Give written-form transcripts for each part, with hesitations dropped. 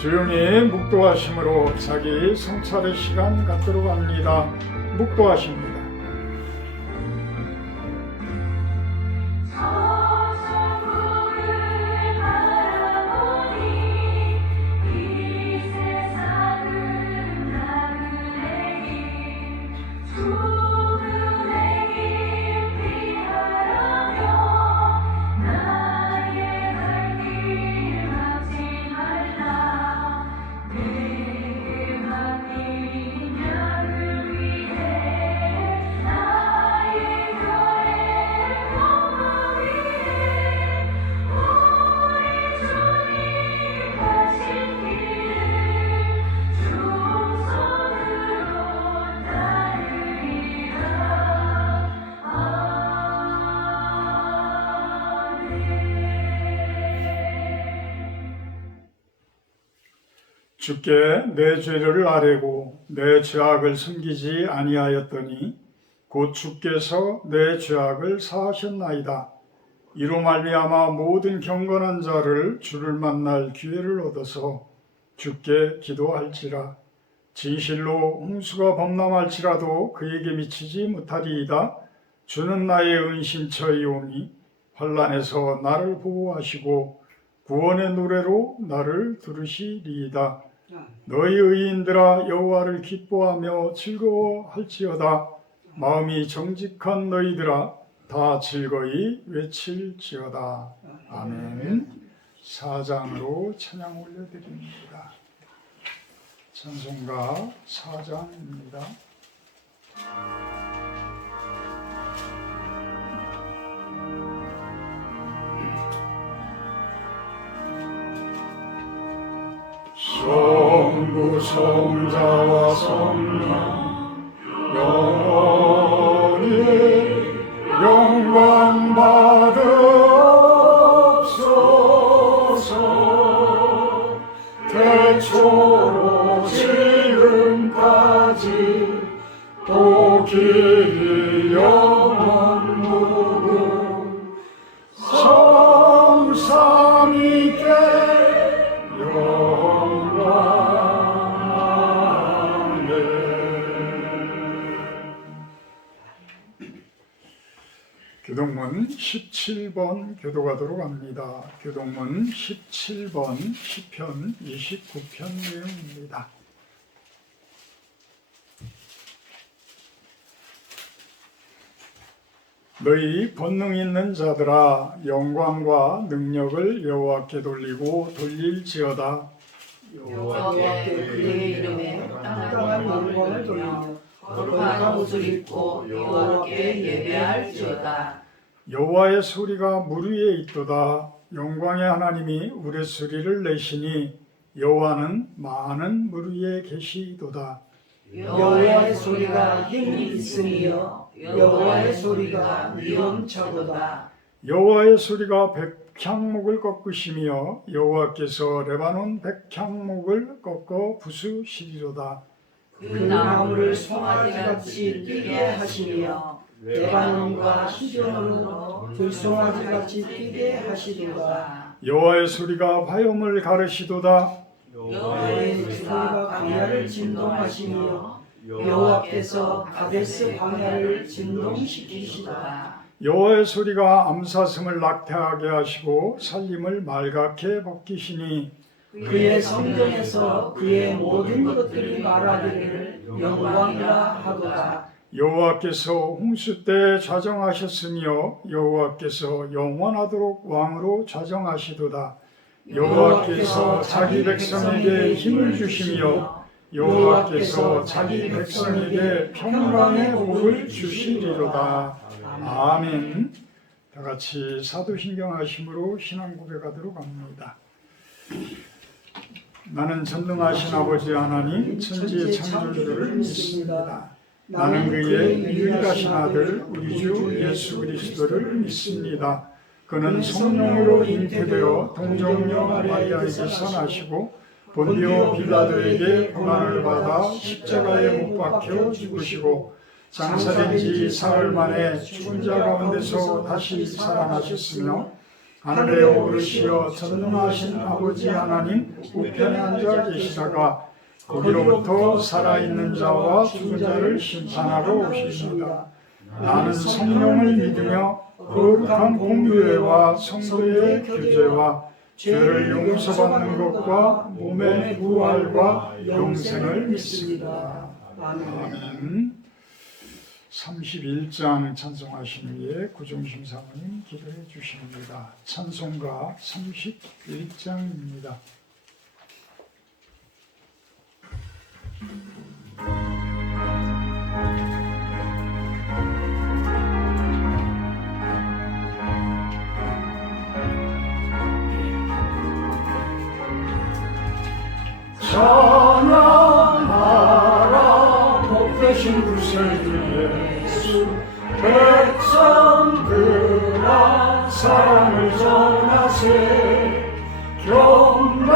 조용히 묵도하심으로 자기 성찰의 시간 갖도록 합니다. 묵도하십니다. 주께 내 죄를 아뢰고 내 죄악을 숨기지 아니하였더니 곧 주께서 내 죄악을 사하셨나이다. 이로 말미암아 모든 경건한 자를 주를 만날 기회를 얻어서 주께 기도할지라. 진실로 홍수가 범람할지라도 그에게 미치지 못하리이다. 주는 나의 은신처이오니 환난에서 나를 보호하시고 구원의 노래로 나를 들으시리이다. 너희 의인들아 여호와를 기뻐하며 즐거워할지어다. 마음이 정직한 너희들아 다 즐거이 외칠지어다. 아멘. 사장으로 찬양 올려드립니다. 찬송가 4장입니다. 성부 성자와 성령 영원히 영광 받으옵소서. 태초로 지금까지 또 길이 영원 무궁 성삼위께 교동문 17번 교도가도록 합니다. 교동문 17번 시편 29편 내용입니다. 너희 본능 있는 자들아 영광과 능력을 여호와께 돌리고 돌릴지어다. 여호와께 그의 이름에 땅땅한 영광을 돌리며 거룩한 옷을 입고 여호와께 예배할지어다. 여호와의 소리가 물 위에 있도다. 영광의 하나님이 우레소리를 내시니 여호와는 많은 물 위에 계시도다. 여호와의 소리가 힘이 있으며 여호와의 소리가 위엄차도다. 여호와의 소리가 백향목을 꺾으시며 여호와께서 레바논 백향목을 꺾어 부수시리로다. 그 나무를 송아지같이 뛰게 하시며 레바논과 시돈으로 들송아지같이 뛰게 하시리로다. 여호와의 소리가 화염을 가르시도다. 여호와의 소리가 광야를 진동하시며 여호와께서 가데스 광야를 진동시키시도다. 여호와의 소리가 암사슴을 낙태하게 하시고 살림을 말갛게 벗기시니 그의 성전에서 그의 모든 것들이 말하기를 영광이라 하도다. 여호와께서 홍수 때 좌정하셨으며 여호와께서 영원하도록 왕으로 좌정하시도다. 여호와께서 자기 백성에게 힘을 주시며 여호와께서 자기 백성에게 평강의 복을 주시리로다. 아멘. 다 같이 사도신경 하심으로 신앙 고백하도록 합니다. 나는 전능하신 아버지 하나님 천지의 창조주를 믿습니다. 나는 그의 유일하신 아들 우리 주 예수 그리스도를 믿습니다. 그는 성령으로 잉태되어 동정녀 마리아에게서 나시고 본디오 빌라도에게 고난을 받아 십자가에 못 박혀 죽으시고 장사된 지 사흘 만에 죽은 자 가운데서 다시 살아나셨으며 하늘에 오르시어 전능하신 아버지 하나님 우편에 앉아 계시다가 거기로부터 살아있는 자와 죽은 자를 심판하러 오십니다. 나는 성령을 믿으며 거룩한 공교회와 성도의 교제와 죄를 용서받는 것과 몸의 부활과 영생을 믿습니다. 아멘. 31장 찬송하신 후에 구종심 사모님 기도해 주십니다. 찬송가 31장입니다. 찬양하라 복되신 구세주 예수 백성들아 사랑을 전하세 경배하라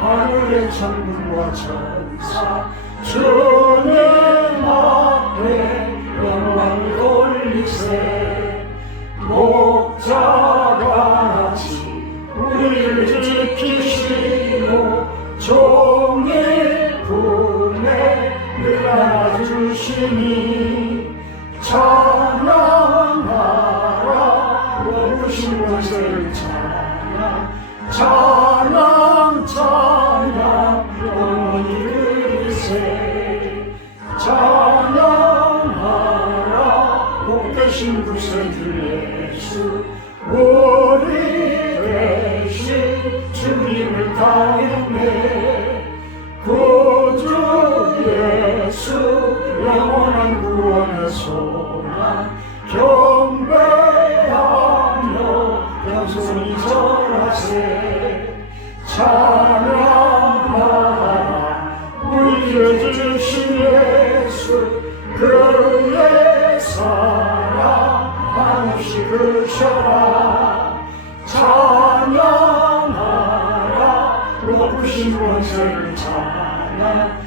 하늘의 천군과 천사 주님 앞에 영광을 돌리세 목자가 같이 우리를 지키시고 종일 품에 늘 안아주시니 찬양하라 높으신 권세를 찬양 영원히 그리세 찬양하라 복되신 구세주 예수 우리 대신 주님을 당했네 구주 예수 영원한 구원의 소망 경배하며 겸손히 절하세 찬양하라 우리 죄 지신 예수 그의 사랑 한없이 크셔라 찬양하라 높으신 권세를 찬양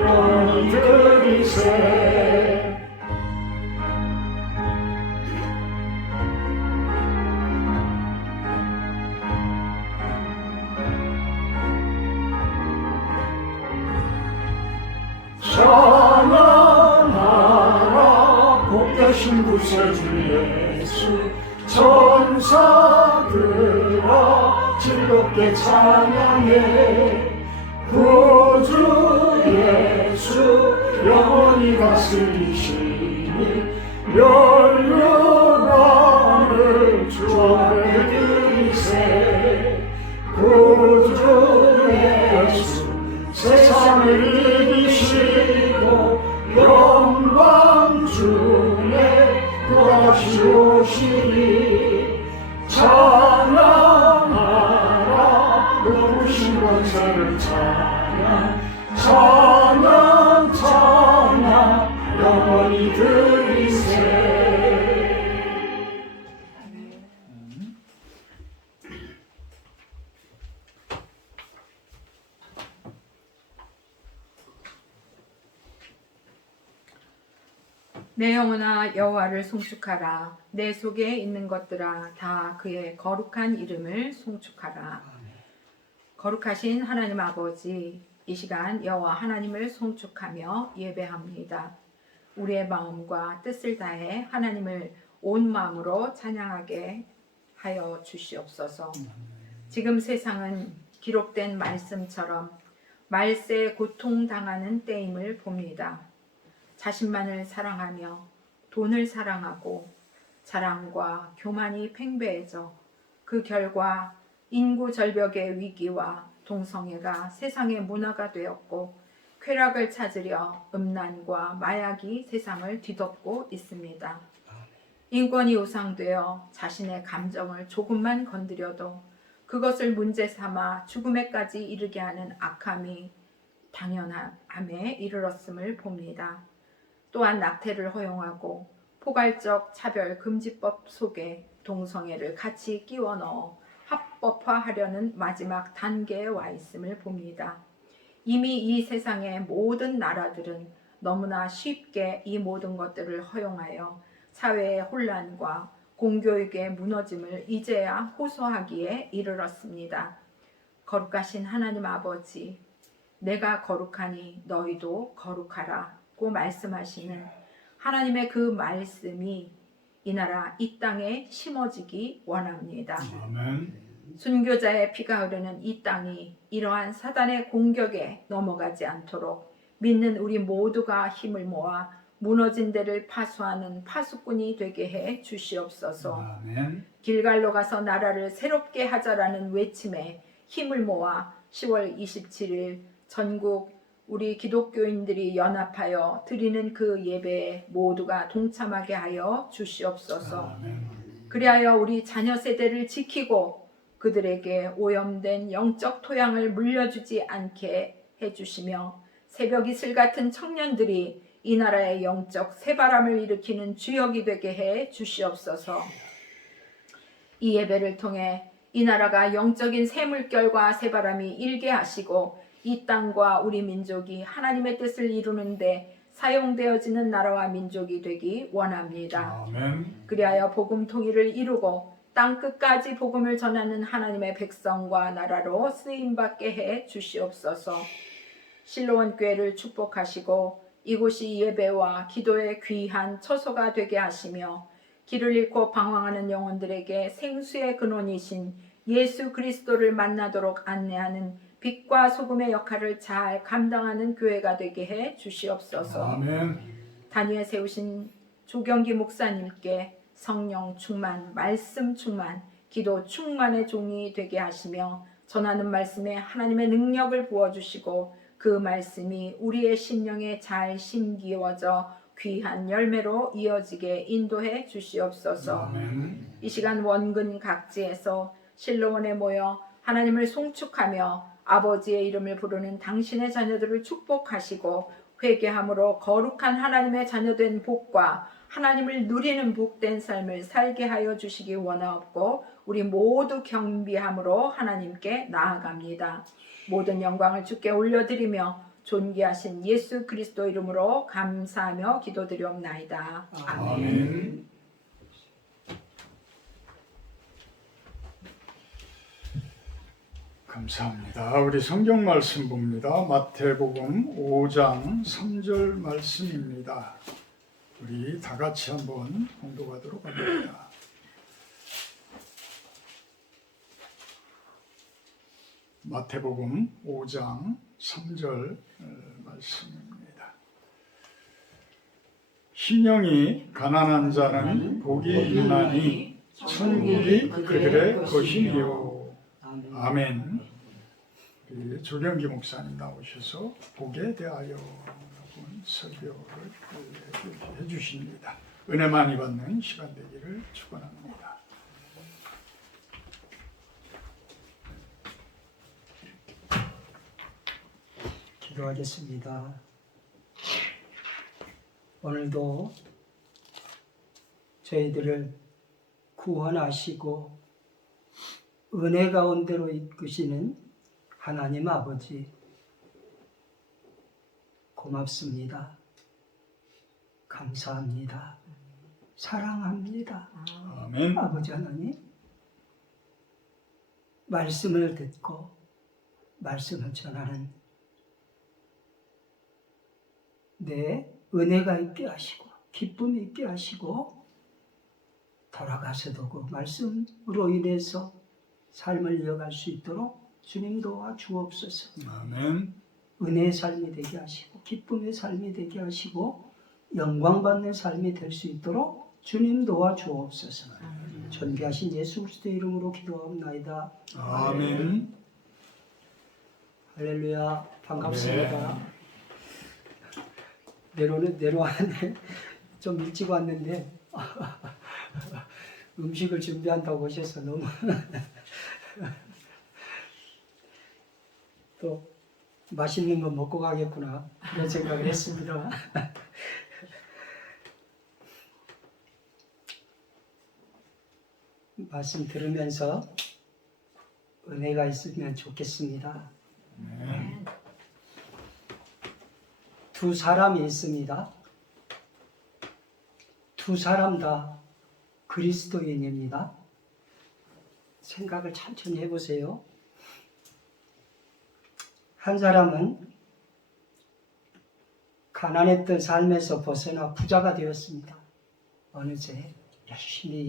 영원히 드리세 찬양하라 복되신 구세주 예수 천사들아 즐겁게 찬양해 구주 예수 영원히 다스리시니 멸류관을 주 앞에 드리세 구주 예수 세상을 이기시고 영광 중에 또다시 오시리 찬양하라 높으신 권세를 찬양 영원히 드리세 내 영혼아 여호와를 송축하라. 내 속에 있는 것들아 다 그의 거룩한 이름을 송축하라. 거룩하신 하나님 아버지, 이 시간 여호와 하나님을 송축하며 예배합니다. 우리의 마음과 뜻을 다해 하나님을 온 마음으로 찬양하게 하여 주시옵소서. 지금 세상은 기록된 말씀처럼 말세에 고통당하는 때임을 봅니다. 자신만을 사랑하며 돈을 사랑하고 자랑과 교만이 팽배해져 그 결과 인구 절벽의 위기와 동성애가 세상의 문화가 되었고 쾌락을 찾으려 음란과 마약이 세상을 뒤덮고 있습니다. 인권이 우상되어 자신의 감정을 조금만 건드려도 그것을 문제 삼아 죽음에까지 이르게 하는 악함이 당연함에 이르렀음을 봅니다. 또한 낙태를 허용하고 포괄적 차별금지법 속에 동성애를 같이 끼워 넣어 합법화하려는 마지막 단계에 와 있음을 봅니다. 이미 이 세상의 모든 나라들은 너무나 쉽게 이 모든 것들을 허용하여 사회의 혼란과 공교육의 무너짐을 이제야 호소하기에 이르렀습니다. 거룩하신 하나님 아버지, 내가 거룩하니 너희도 거룩하라고 말씀하시는 하나님의 그 말씀이 이 나라 이 땅에 심어지기 원합니다. 아멘. 순교자의 피가 흐르는 이 땅이 이러한 사단의 공격에 넘어가지 않도록 믿는 우리 모두가 힘을 모아 무너진 데를 파수하는 파수꾼이 되게 해 주시옵소서. 아멘. 길갈로 가서 나라를 새롭게 하자라는 외침에 힘을 모아 10월 27일 전국 우리 기독교인들이 연합하여 드리는 그 예배에 모두가 동참하게 하여 주시옵소서. 아멘. 그리하여 우리 자녀 세대를 지키고 그들에게 오염된 영적 토양을 물려주지 않게 해주시며 새벽 이슬 같은 청년들이 이 나라의 영적 새바람을 일으키는 주역이 되게 해 주시옵소서. 이 예배를 통해 이 나라가 영적인 새물결과 새바람이 일게 하시고 이 땅과 우리 민족이 하나님의 뜻을 이루는데 사용되어지는 나라와 민족이 되기 원합니다. 아멘. 그리하여 복음 통일을 이루고 땅 끝까지 복음을 전하는 하나님의 백성과 나라로 쓰임받게 해 주시옵소서. 실로원 교회를 축복하시고 이곳이 예배와 기도의 귀한 처소가 되게 하시며 길을 잃고 방황하는 영혼들에게 생수의 근원이신 예수 그리스도를 만나도록 안내하는 빛과 소금의 역할을 잘 감당하는 교회가 되게 해 주시옵소서. 아멘. 단위에 세우신 조경기 목사님께 성령 충만, 말씀 충만, 기도 충만의 종이 되게 하시며 전하는 말씀에 하나님의 능력을 부어주시고 그 말씀이 우리의 심령에 잘 심기워져 귀한 열매로 이어지게 인도해 주시옵소서. 아멘. 이 시간 원근 각지에서 실로원에 모여 하나님을 송축하며 아버지의 이름을 부르는 당신의 자녀들을 축복하시고 회개함으로 거룩한 하나님의 자녀된 복과 하나님을 누리는 복된 삶을 살게 하여 주시기 원하옵고 우리 모두 경비함으로 하나님께 나아갑니다. 모든 영광을 주께 올려드리며 존귀하신 예수 그리스도 이름으로 감사하며 기도드리옵나이다. 아멘. 아멘. 감사합니다. 우리 성경 말씀 봅니다. 마태복음 5장 3절 말씀입니다. 우리 다 같이 한번 공독하도록 합니다. 마태복음 5장 3절 말씀입니다. 심령이 가난한 자는 복이 있나니 천국이 그들의 것이니요. 아멘. 우리 조경기 목사님 나오셔서 복에 대하여 설교를 해주십니다. 은혜 많이 받는 시간 되기를 축원합니다. 기도하겠습니다. 오늘도 저희들을 구원하시고 은혜 가운데로 이끄시는 하나님 아버지 고맙습니다. 감사합니다. 사랑합니다. 아멘. 아버지 하나님, 말씀을 듣고 말씀을 전하는 내 은혜가 있게 하시고 기쁨이 있게 하시고 돌아가서도 그 말씀으로 인해서 삶을 이어갈 수 있도록 주님 도와 주옵소서. 아멘. 은혜의 삶이 되게 하시고 기쁨의 삶이 되게 하시고 영광받는 삶이 될 수 있도록 주님 도와 주옵소서. 존귀하신 예수 그리스도의 이름으로 기도하옵나이다. 아멘. 할렐루야. 반갑습니다. 내려왔는데 좀 일찍 왔는데 음식을 준비한다고 오셔서 너무 또 맛있는 거 먹고 가겠구나 그런 생각을 했습니다. 말씀 들으면서 은혜가 있으면 좋겠습니다. 네. 두 사람이 있습니다. 두 사람 다 그리스도인입니다. 생각을 천천히 해보세요. 한 사람은 가난했던 삶에서 벗어나 부자가 되었습니다. 어느새 열심히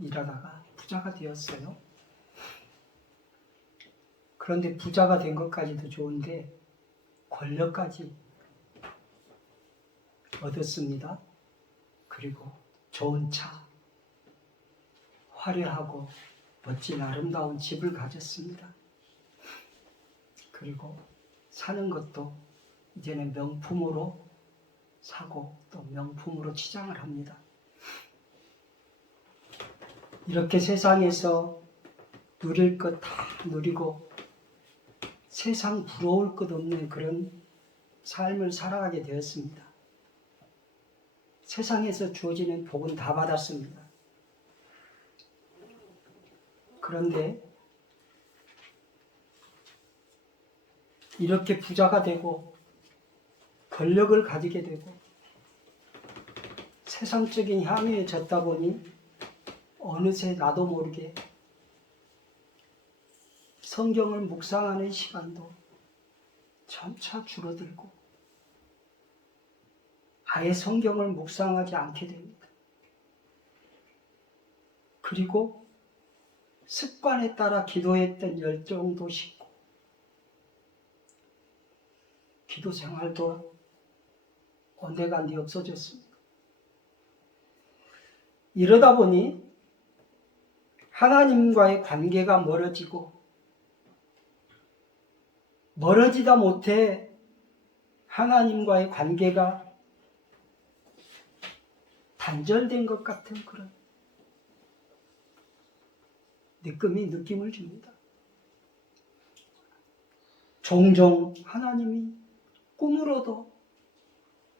일하다가 부자가 되었어요. 그런데 부자가 된 것까지도 좋은데 권력까지 얻었습니다. 그리고 좋은 차, 화려하고 멋진 아름다운 집을 가졌습니다. 그리고 사는 것도 이제는 명품으로 사고 또 명품으로 치장을 합니다. 이렇게 세상에서 누릴 것 다 누리고 세상 부러울 것 없는 그런 삶을 살아가게 되었습니다. 세상에서 주어지는 복은 다 받았습니다. 그런데 이렇게 부자가 되고 권력을 가지게 되고 세상적인 향유에 젖다 보니 어느새 나도 모르게 성경을 묵상하는 시간도 점차 줄어들고 아예 성경을 묵상하지 않게 됩니다. 그리고 습관에 따라 기도했던 열정도 식고 기도 생활도 온데간데 없어졌습니다. 이러다 보니 하나님과의 관계가 멀어지다 못해 하나님과의 관계가 단절된 것 같은 그런 느낌을 줍니다. 종종 하나님이 꿈으로도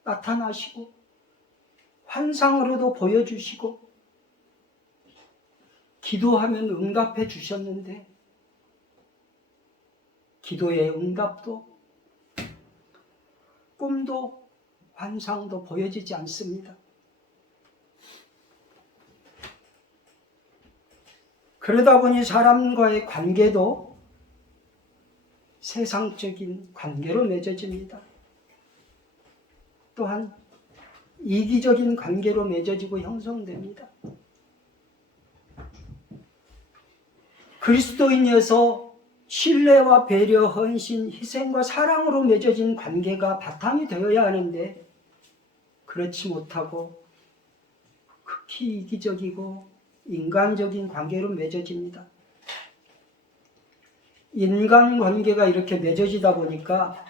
나타나시고 환상으로도 보여주시고 기도하면 응답해 주셨는데 기도의 응답도 꿈도 환상도 보여지지 않습니다. 그러다 보니 사람과의 관계도 세상적인 관계로 맺어집니다. 또한 이기적인 관계로 맺어지고 형성됩니다. 그리스도인이어서 신뢰와 배려, 헌신, 희생과 사랑으로 맺어진 관계가 바탕이 되어야 하는데 그렇지 못하고 극히 이기적이고 인간적인 관계로 맺어집니다. 인간관계가 이렇게 맺어지다 보니까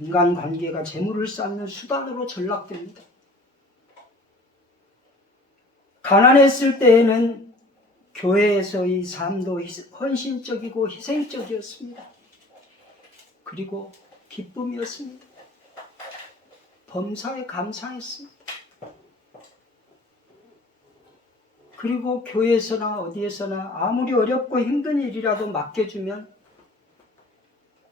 인간관계가 재물을 쌓는 수단으로 전락됩니다. 가난했을 때에는 교회에서의 삶도 헌신적이고 희생적이었습니다. 그리고 기쁨이었습니다. 범사에 감사했습니다. 그리고 교회에서나 어디에서나 아무리 어렵고 힘든 일이라도 맡겨주면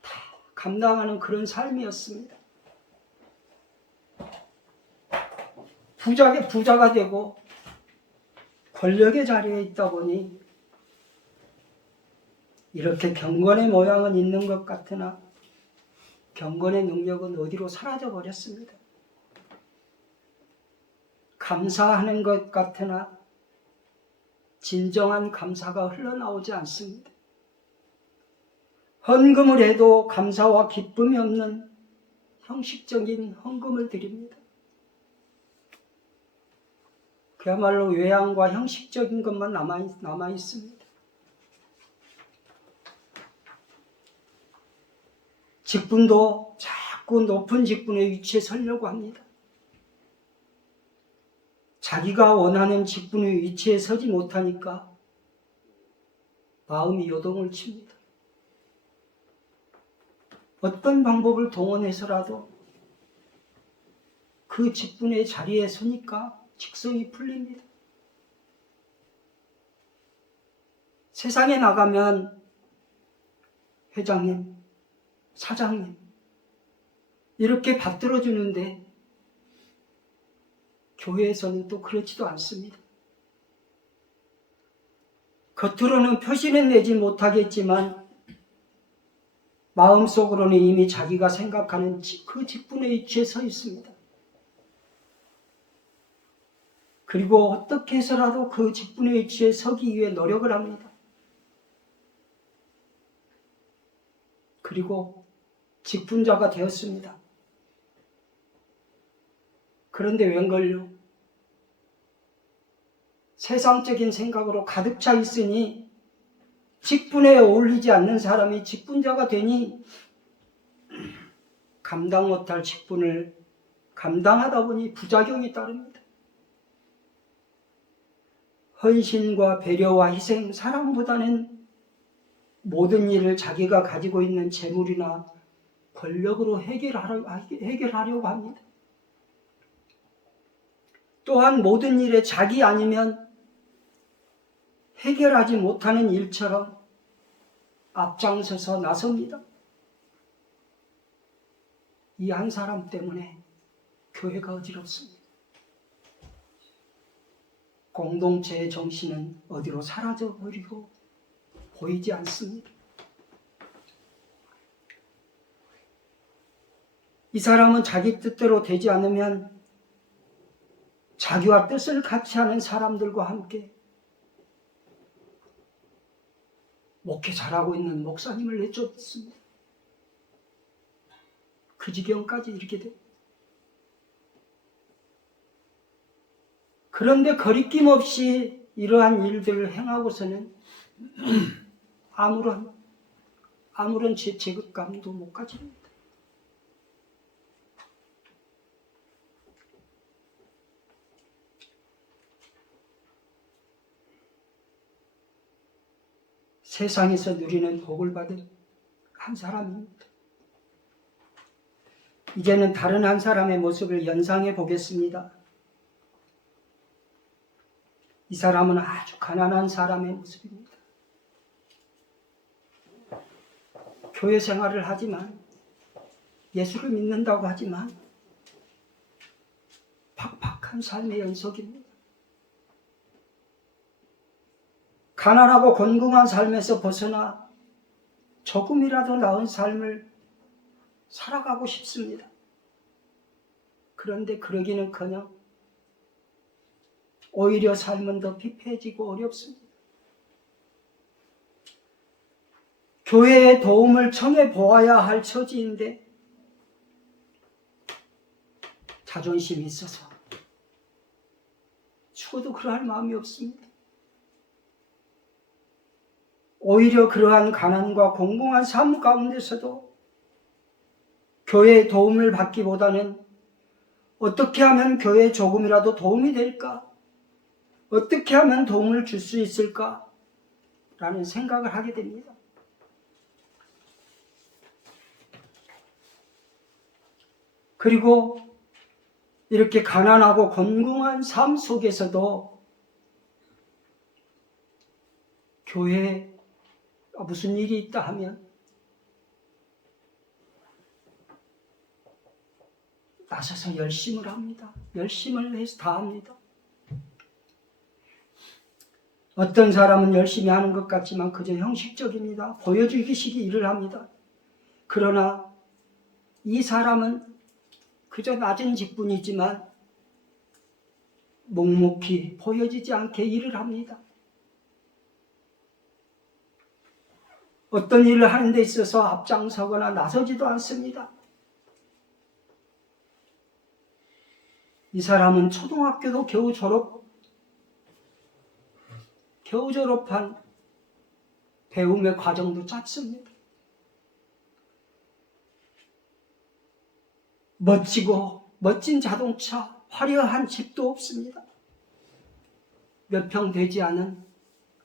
다 감당하는 그런 삶이었습니다. 부자가 되고 권력의 자리에 있다 보니 이렇게 경건의 모양은 있는 것 같으나 경건의 능력은 어디로 사라져 버렸습니다. 감사하는 것 같으나 진정한 감사가 흘러나오지 않습니다. 헌금을 해도 감사와 기쁨이 없는 형식적인 헌금을 드립니다. 그야말로 외양과 형식적인 것만 남아 있습니다. 직분도 자꾸 높은 직분의 위치에 서려고 합니다. 자기가 원하는 직분의 위치에 서지 못하니까 마음이 요동을 칩니다. 어떤 방법을 동원해서라도 그 직분의 자리에 서니까 직성이 풀립니다. 세상에 나가면 회장님, 사장님 이렇게 받들어 주는데 교회에서는 또 그렇지도 않습니다. 겉으로는 표시는 내지 못하겠지만 마음속으로는 이미 자기가 생각하는 그 직분의 위치에 서 있습니다. 그리고 어떻게 해서라도 그 직분의 위치에 서기 위해 노력을 합니다. 그리고 직분자가 되었습니다. 그런데 웬걸요? 세상적인 생각으로 가득 차 있으니 직분에 어울리지 않는 사람이 직분자가 되니 감당 못할 직분을 감당하다 보니 부작용이 따릅니다. 헌신과 배려와 희생, 사랑보다는 모든 일을 자기가 가지고 있는 재물이나 권력으로 해결하려고 합니다. 또한 모든 일에 자기 아니면 해결하지 못하는 일처럼 앞장서서 나섭니다. 이 한 사람 때문에 교회가 어지럽습니다. 공동체의 정신은 어디로 사라져버리고 보이지 않습니다. 이 사람은 자기 뜻대로 되지 않으면 자기와 뜻을 같이 하는 사람들과 함께 목회 잘하고 있는 목사님을 내쫓습니다. 그 지경까지 이르게 됩니다. 그런데 거리낌 없이 이러한 일들을 행하고서는 아무런 죄책감도 못 가집니다. 세상에서 누리는 복을 받은 한 사람입니다. 이제는 다른 한 사람의 모습을 연상해 보겠습니다. 이 사람은 아주 가난한 사람의 모습입니다. 교회 생활을 하지만, 예수를 믿는다고 하지만 팍팍한 삶의 연속입니다. 가난하고 곤궁한 삶에서 벗어나 조금이라도 나은 삶을 살아가고 싶습니다. 그런데 그러기는커녕 오히려 삶은 더 피폐해지고 어렵습니다. 교회의 도움을 청해 보아야 할 처지인데 자존심이 있어서 죽어도 그러할 마음이 없습니다. 오히려 그러한 가난과 공공한 삶 가운데서도 교회의 도움을 받기보다는 어떻게 하면 교회에 조금이라도 도움이 될까? 어떻게 하면 도움을 줄 수 있을까? 라는 생각을 하게 됩니다. 그리고 이렇게 가난하고 곤궁한 삶 속에서도 교회에 무슨 일이 있다 하면 나서서 열심을 합니다. 열심을 해서 다 합니다. 어떤 사람은 열심히 하는 것 같지만 그저 형식적입니다. 보여주기식의 일을 합니다. 그러나 이 사람은 그저 낮은 직분이지만 묵묵히 보여지지 않게 일을 합니다. 어떤 일을 하는 데 있어서 앞장서거나 나서지도 않습니다. 이 사람은 초등학교도 겨우 졸업한 배움의 과정도 짧습니다. 멋진 자동차, 화려한 집도 없습니다. 몇 평 되지 않은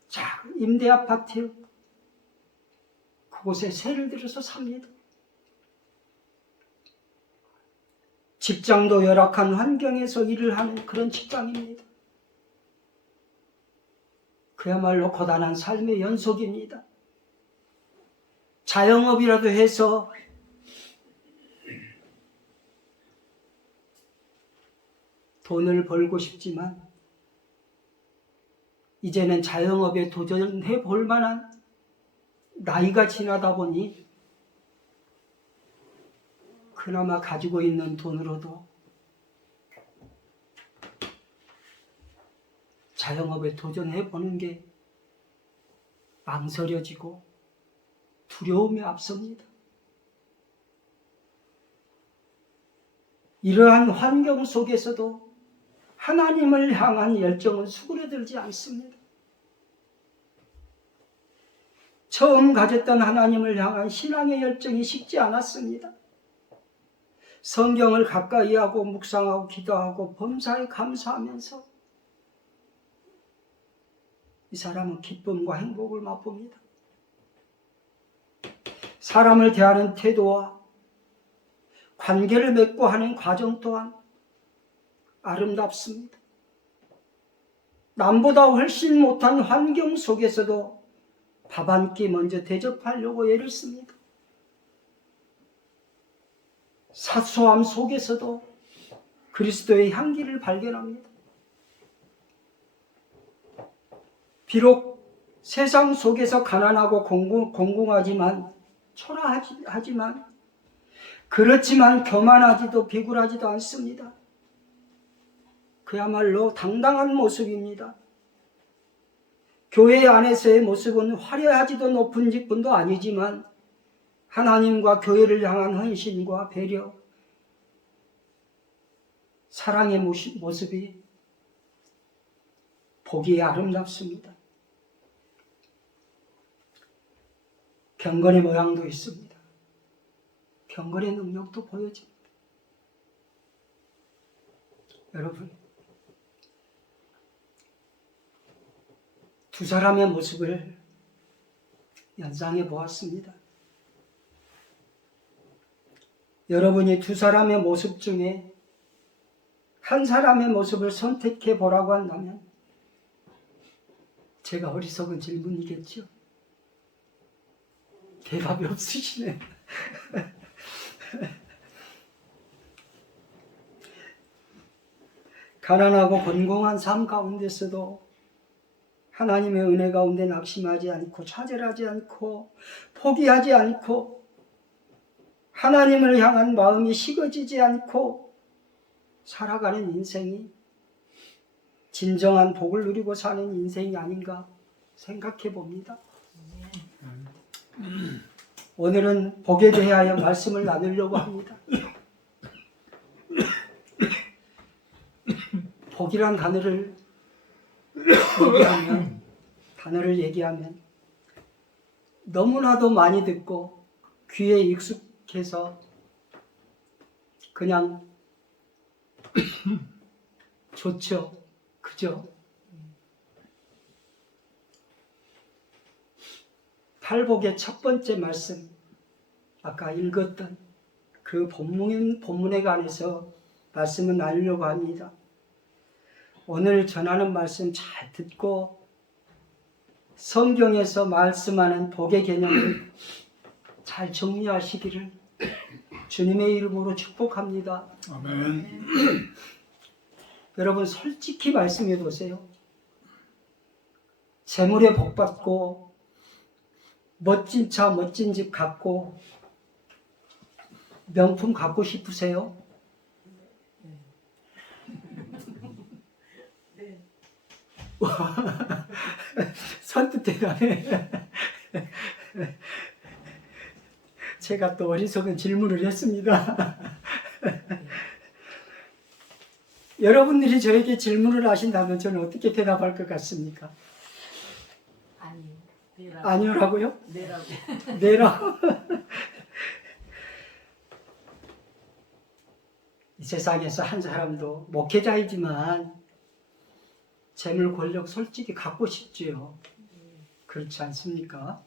작은 임대 아파트, 그곳에 세를 들여서 삽니다. 직장도 열악한 환경에서 일을 하는 그런 직장입니다. 그야말로 고단한 삶의 연속입니다. 자영업이라도 해서 돈을 벌고 싶지만 이제는 자영업에 도전해 볼 만한 나이가 지나다 보니 그나마 가지고 있는 돈으로도 자영업에 도전해 보는 게 망설여지고 두려움이 앞섭니다. 이러한 환경 속에서도 하나님을 향한 열정은 수그러들지 않습니다. 처음 가졌던 하나님을 향한 신앙의 열정이 식지 않았습니다. 성경을 가까이 하고 묵상하고 기도하고 범사에 감사하면서 이 사람은 기쁨과 행복을 맛봅니다. 사람을 대하는 태도와 관계를 맺고 하는 과정 또한 아름답습니다. 남보다 훨씬 못한 환경 속에서도 밥 한 끼 먼저 대접하려고 애를 씁니다. 사소함 속에서도 그리스도의 향기를 발견합니다. 비록 세상 속에서 가난하고 공공하지만 초라하지만 그렇지만 교만하지도 비굴하지도 않습니다. 그야말로 당당한 모습입니다. 교회 안에서의 모습은 화려하지도 높은 직분도 아니지만 하나님과 교회를 향한 헌신과 배려, 사랑의 모습이 보기에 아름답습니다. 경건의 모양도 있습니다. 경건의 능력도 보여집니다. 여러분, 두 사람의 모습을 연상해 보았습니다. 여러분이 두 사람의 모습 중에 한 사람의 모습을 선택해 보라고 한다면 제가 어리석은 질문이겠죠. 대답이 없으시네. 가난하고 건공한 삶 가운데서도 하나님의 은혜 가운데 낙심하지 않고 좌절하지 않고 포기하지 않고 하나님을 향한 마음이 식어지지 않고 살아가는 인생이 진정한 복을 누리고 사는 인생이 아닌가 생각해 봅니다. 오늘은 복에 대하여 말씀을 나누려고 합니다. 복이란 단어를 얘기하면 너무나도 많이 듣고 귀에 익숙해서 그냥 좋죠. 그죠? 팔복의 첫 번째 말씀, 아까 읽었던 그 본문에 관해서 말씀을 나누려고 합니다. 오늘 전하는 말씀 잘 듣고 성경에서 말씀하는 복의 개념을 잘 정리하시기를 주님의 이름으로 축복합니다. 아멘. 여러분 솔직히 말씀해 보세요. 재물에 복받고 멋진 차, 멋진 집 갖고 명품 갖고 싶으세요? 네. 선뜻해가네. 제가 또 어리석은 질문을 했습니다. 여러분들이 저에게 질문을 하신다면 저는 어떻게 대답할 것 같습니까? 아니요라고요? 네라고. 이 세상에서 한 사람도 목회자이지만 재물 권력 솔직히 갖고 싶지요. 그렇지 않습니까?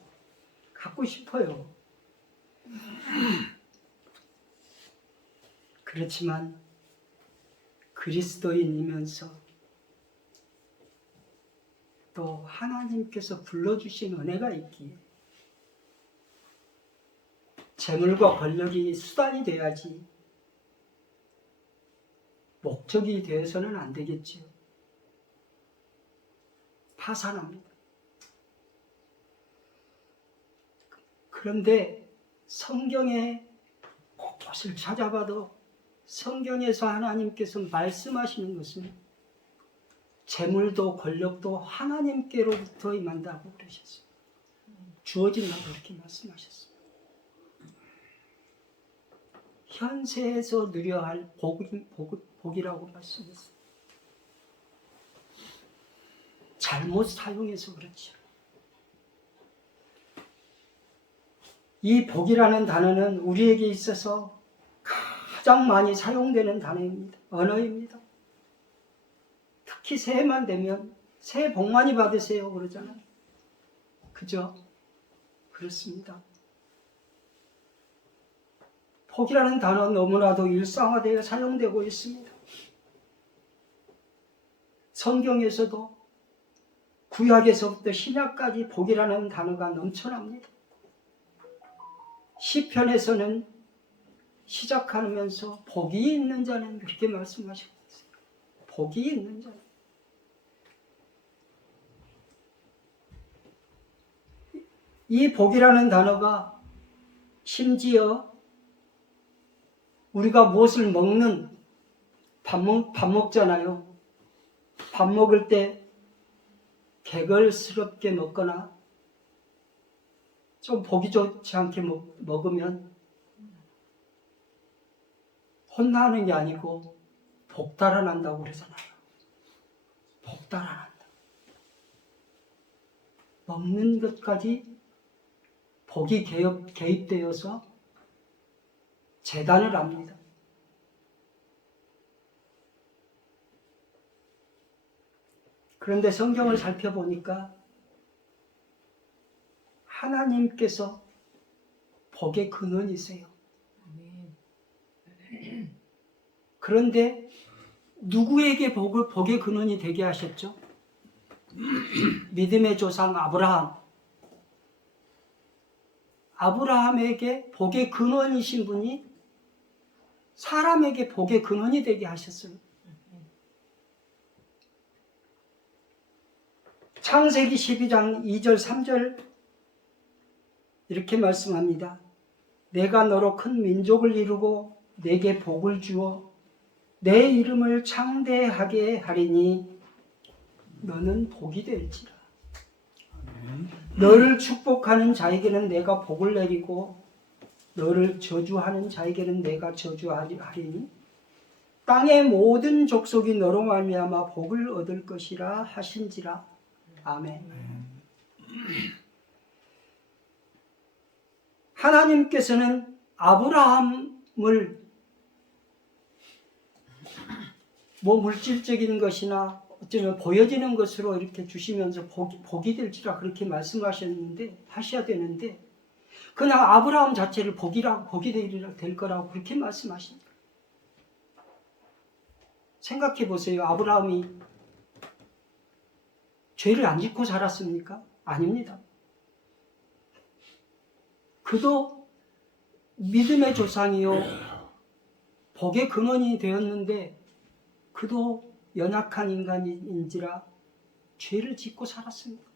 갖고 싶어요. 그렇지만 그리스도인이면서 또 하나님께서 불러주신 은혜가 있기에 재물과 권력이 수단이 돼야지 목적이 되어서는 안 되겠지요. 파산합니다. 그런데 성경의 곳곳을 찾아봐도 성경에서 하나님께서 말씀하시는 것은 재물도 권력도 하나님께로부터 임한다고 그러셨어요. 주어진다고 그렇게 말씀하셨어요. 현세에서 누려야 할 복이라고 말씀했어요. 잘못 사용해서 그렇죠. 이 복이라는 단어는 우리에게 있어서 가장 많이 사용되는 단어입니다. 언어입니다. 특히 새해만 되면 새해 복 많이 받으세요 그러잖아요. 그죠? 그렇습니다. 복이라는 단어는 너무나도 일상화되어 사용되고 있습니다. 성경에서도 구약에서부터 신약까지 복이라는 단어가 넘쳐납니다. 시편에서는 시작하면서 복이 있는 자는 그렇게 말씀하시고 있어요. 복이 있는 자는. 이 복이라는 단어가 심지어 우리가 무엇을 먹는 밥 먹잖아요. 밥 먹을 때 개걸스럽게 먹거나 좀 보기 좋지 않게 먹으면 혼나는 게 아니고 복달아난다고 그러잖아요. 복달아난다. 먹는 것까지 복이 개입되어서 재단을 합니다. 그런데 성경을 살펴보니까 하나님께서 복의 근원이세요. 그런데 누구에게 복의 근원이 되게 하셨죠? 믿음의 조상 아브라함에게 복의 근원이신 분이 사람에게 복의 근원이 되게 하셨어요. 창세기 12장 2절 3절 이렇게 말씀합니다. 내가 너로 큰 민족을 이루고 내게 복을 주어 내 이름을 창대하게 하리니 너는 복이 될지라. 너를 축복하는 자에게는 내가 복을 내리고 너를 저주하는 자에게는 내가 저주하리니 땅의 모든 족속이 너로 말미암아 복을 얻을 것이라 하신지라. 아멘. 하나님께서는 아브라함을 물질적인 것이나 어쩌면 보여지는 것으로 이렇게 주시면서 복이 될지라 그렇게 말씀하셨는데 하셔야 되는데 그냥 아브라함 자체를 복이 될 거라고 그렇게 말씀하십니다. 생각해 보세요. 아브라함이 죄를 안 짓고 살았습니까? 아닙니다. 그도 믿음의 조상이요 복의 근원이 되었는데 그도 연약한 인간인지라 죄를 짓고 살았습니다.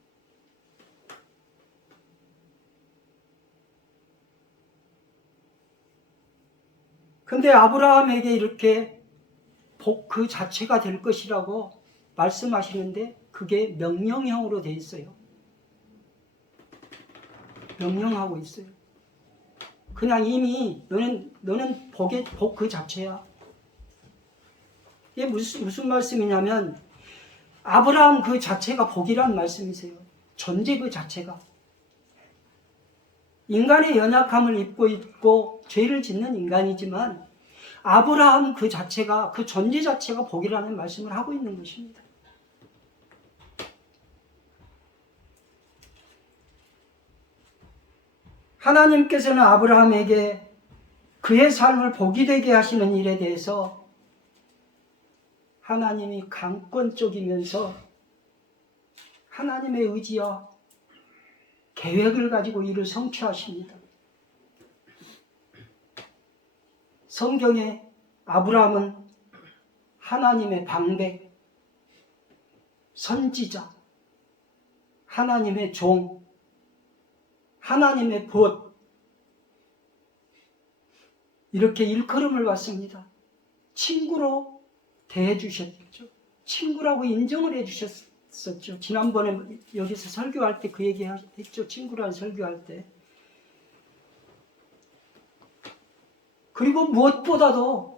근데 아브라함에게 이렇게 복 그 자체가 될 것이라고 말씀하시는데 그게 명령형으로 돼 있어요. 명령하고 있어요. 그냥 이미 너는 복 그 자체야. 이게 무슨 말씀이냐면 아브라함 그 자체가 복이란 말씀이세요. 존재 그 자체가. 인간의 연약함을 입고 있고 죄를 짓는 인간이지만 아브라함 그 자체가 그 존재 자체가 복이라는 말씀을 하고 있는 것입니다. 하나님께서는 아브라함에게 그의 삶을 복이 되게 하시는 일에 대해서 하나님이 강권적이면서 하나님의 의지와 계획을 가지고 이를 성취하십니다. 성경에 아브라함은 하나님의 방백, 선지자, 하나님의 종, 하나님의 벗, 이렇게 일컬음을 받습니다. 친구로 대해주셨죠. 친구라고 인정을 해주셨었죠. 지난번에 여기서 설교할 때 그 얘기 했죠. 친구라는 설교할 때. 그리고 무엇보다도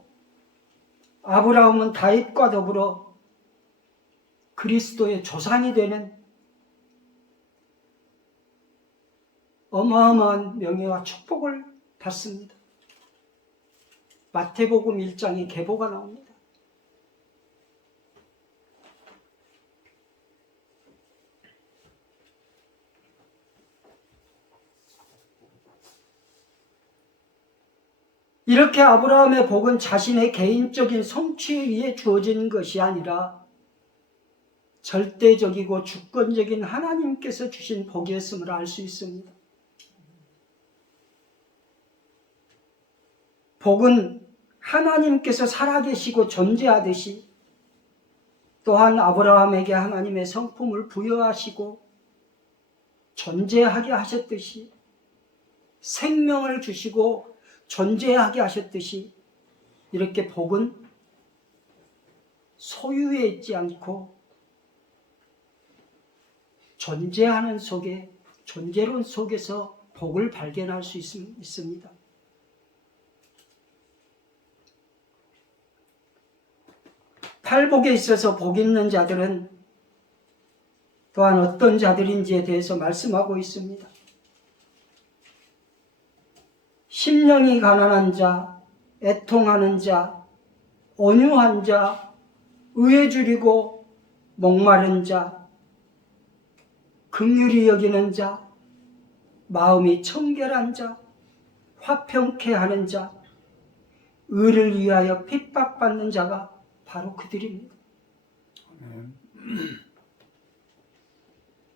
아브라함은 다윗과 더불어 그리스도의 조상이 되는 어마어마한 명예와 축복을 받습니다. 마태복음 1장에 계보가 나옵니다. 이렇게 아브라함의 복은 자신의 개인적인 성취에 의해 주어진 것이 아니라 절대적이고 주권적인 하나님께서 주신 복이었음을 알 수 있습니다. 복은 하나님께서 살아계시고 존재하듯이 또한 아브라함에게 하나님의 성품을 부여하시고 존재하게 하셨듯이 생명을 주시고 존재하게 하셨듯이 이렇게 복은 소유에 있지 않고 존재하는 속에, 존재론 속에서 복을 발견할 수 있습니다. 팔복에 있어서 복 있는 자들은 또한 어떤 자들인지에 대해서 말씀하고 있습니다. 심령이 가난한 자, 애통하는 자, 온유한 자, 의에 줄이고 목마른 자, 긍휼히 여기는 자, 마음이 청결한 자, 화평케 하는 자, 의를 위하여 핍박받는 자가 바로 그들입니다.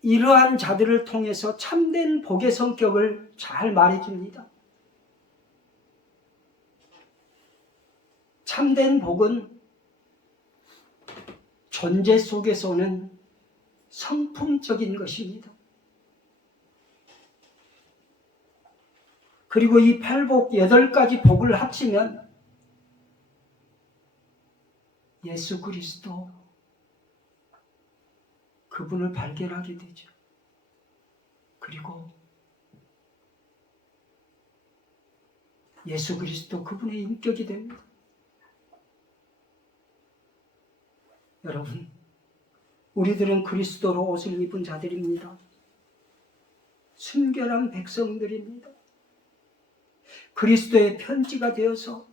이러한 자들을 통해서 참된 복의 성격을 잘 말해줍니다. 참된 복은 존재 속에서 오는 성품적인 것입니다. 그리고 이 8복 8가지 복을 합치면 예수 그리스도 그분을 발견하게 되죠. 그리고 예수 그리스도 그분의 인격이 됩니다. 여러분, 우리들은 그리스도로 옷을 입은 자들입니다. 순결한 백성들입니다. 그리스도의 편지가 되어서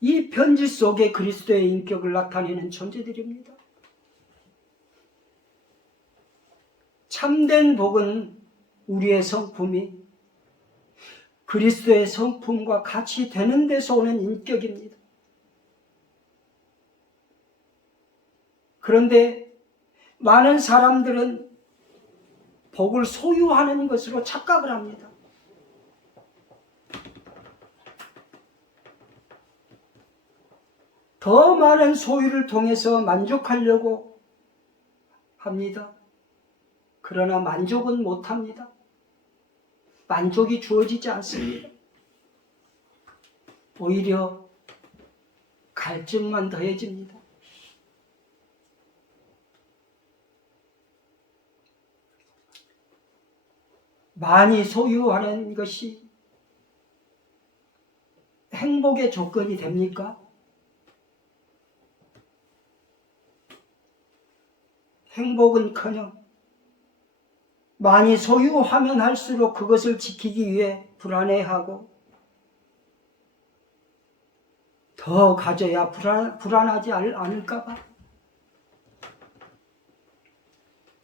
이 편지 속에 그리스도의 인격을 나타내는 존재들입니다. 참된 복은 우리의 성품이 그리스도의 성품과 같이 되는 데서 오는 인격입니다. 그런데 많은 사람들은 복을 소유하는 것으로 착각을 합니다. 더 많은 소유를 통해서 만족하려고 합니다. 그러나 만족은 못합니다. 만족이 주어지지 않습니다. 오히려 갈증만 더해집니다. 많이 소유하는 것이 행복의 조건이 됩니까? 행복은커녕 많이 소유하면 할수록 그것을 지키기 위해 불안해하고 더 가져야 불안하지 않을까 봐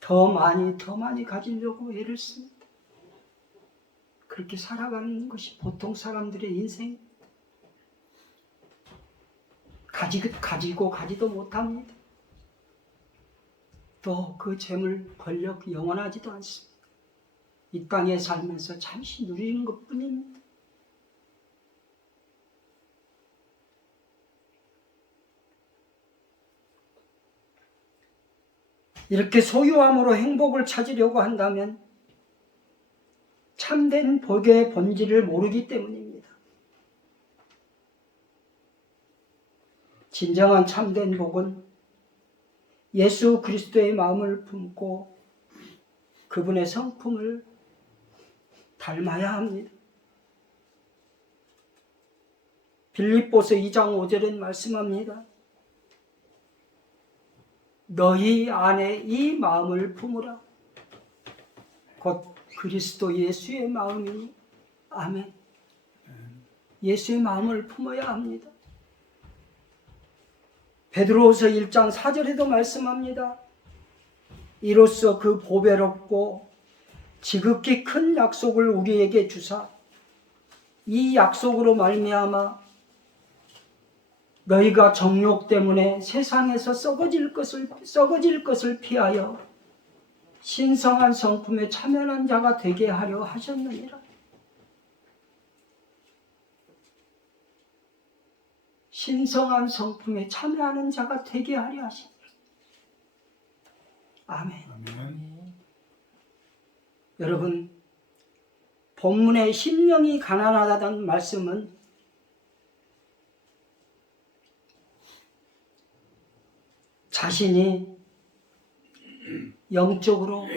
더 많이 가지려고 애를 씁니다. 그렇게 살아가는 것이 보통 사람들의 인생. 가지고 가지도 못합니다. 또 그 재물, 권력 영원하지도 않습니다. 이 땅에 살면서 잠시 누리는 것뿐입니다. 이렇게 소유함으로 행복을 찾으려고 한다면 참된 복의 본질을 모르기 때문입니다. 진정한 참된 복은 예수 그리스도의 마음을 품고 그분의 성품을 닮아야 합니다. 빌립보서 2장 5절은 말씀합니다. 너희 안에 이 마음을 품으라. 곧 그리스도 예수의 마음이니. 아멘. 예수의 마음을 품어야 합니다. 베드로후서 1장 4절에도 말씀합니다. 이로써 그 보배롭고 지극히 큰 약속을 우리에게 주사 이 약속으로 말미암아 너희가 정욕 때문에 세상에서 썩어질 것을 피하여 신성한 성품에 참여한 자가 되게 하려 하셨느니라. 신성한 성품에 참여하는 자가 되게 하려 하십니다. 아멘. 아멘. 여러분, 본문의 심령이 가난하다는 말씀은 자신이 영적으로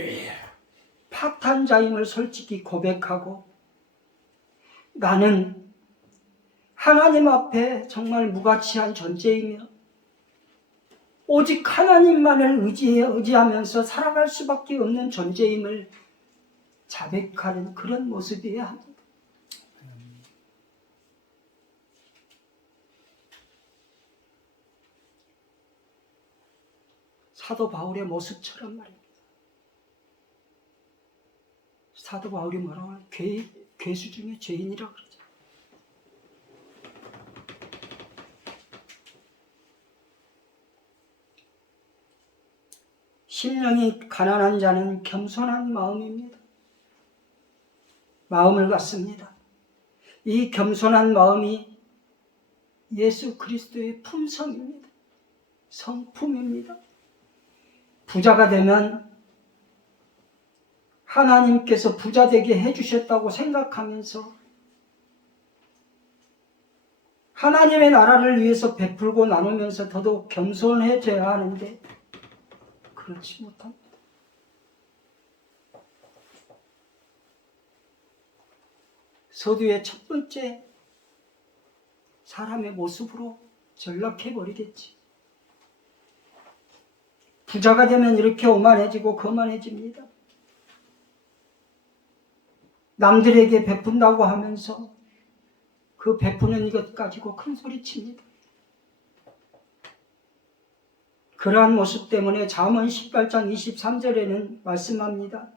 파탄자임을 솔직히 고백하고 나는 하나님 앞에 정말 무가치한 존재이며 오직 하나님만을 의지하면서 살아갈 수밖에 없는 존재임을 자백하는 그런 모습이어야 합니다. 사도 바울의 모습처럼 말입니다. 사도 바울이 뭐라고 하나? 괴수 중에 죄인이라고 그러죠. 심령이 가난한 자는 겸손한 마음입니다. 마음을 갖습니다. 이 겸손한 마음이 예수 그리스도의 품성입니다. 성품입니다. 부자가 되면 하나님께서 부자 되게 해주셨다고 생각하면서 하나님의 나라를 위해서 베풀고 나누면서 더더욱 겸손해져야 하는데 그렇지 못합니다. 서두의 첫 번째 사람의 모습으로 전락해버리겠지. 부자가 되면 이렇게 오만해지고 거만해집니다. 남들에게 베푼다고 하면서 그 베푸는 것 가지고 큰 소리 칩니다. 그러한 모습 때문에 잠언 18장 23절에는 말씀합니다.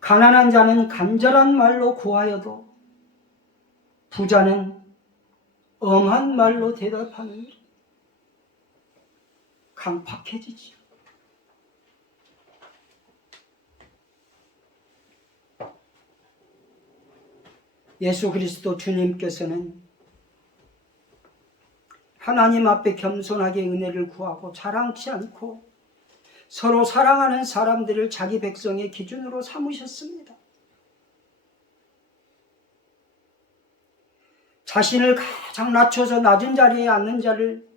가난한 자는 간절한 말로 구하여도 부자는 엄한 말로 대답하느니라. 강팍해지죠. 예수 그리스도 주님께서는 하나님 앞에 겸손하게 은혜를 구하고 자랑치 않고 서로 사랑하는 사람들을 자기 백성의 기준으로 삼으셨습니다. 자신을 가장 낮춰서 낮은 자리에 앉는 자를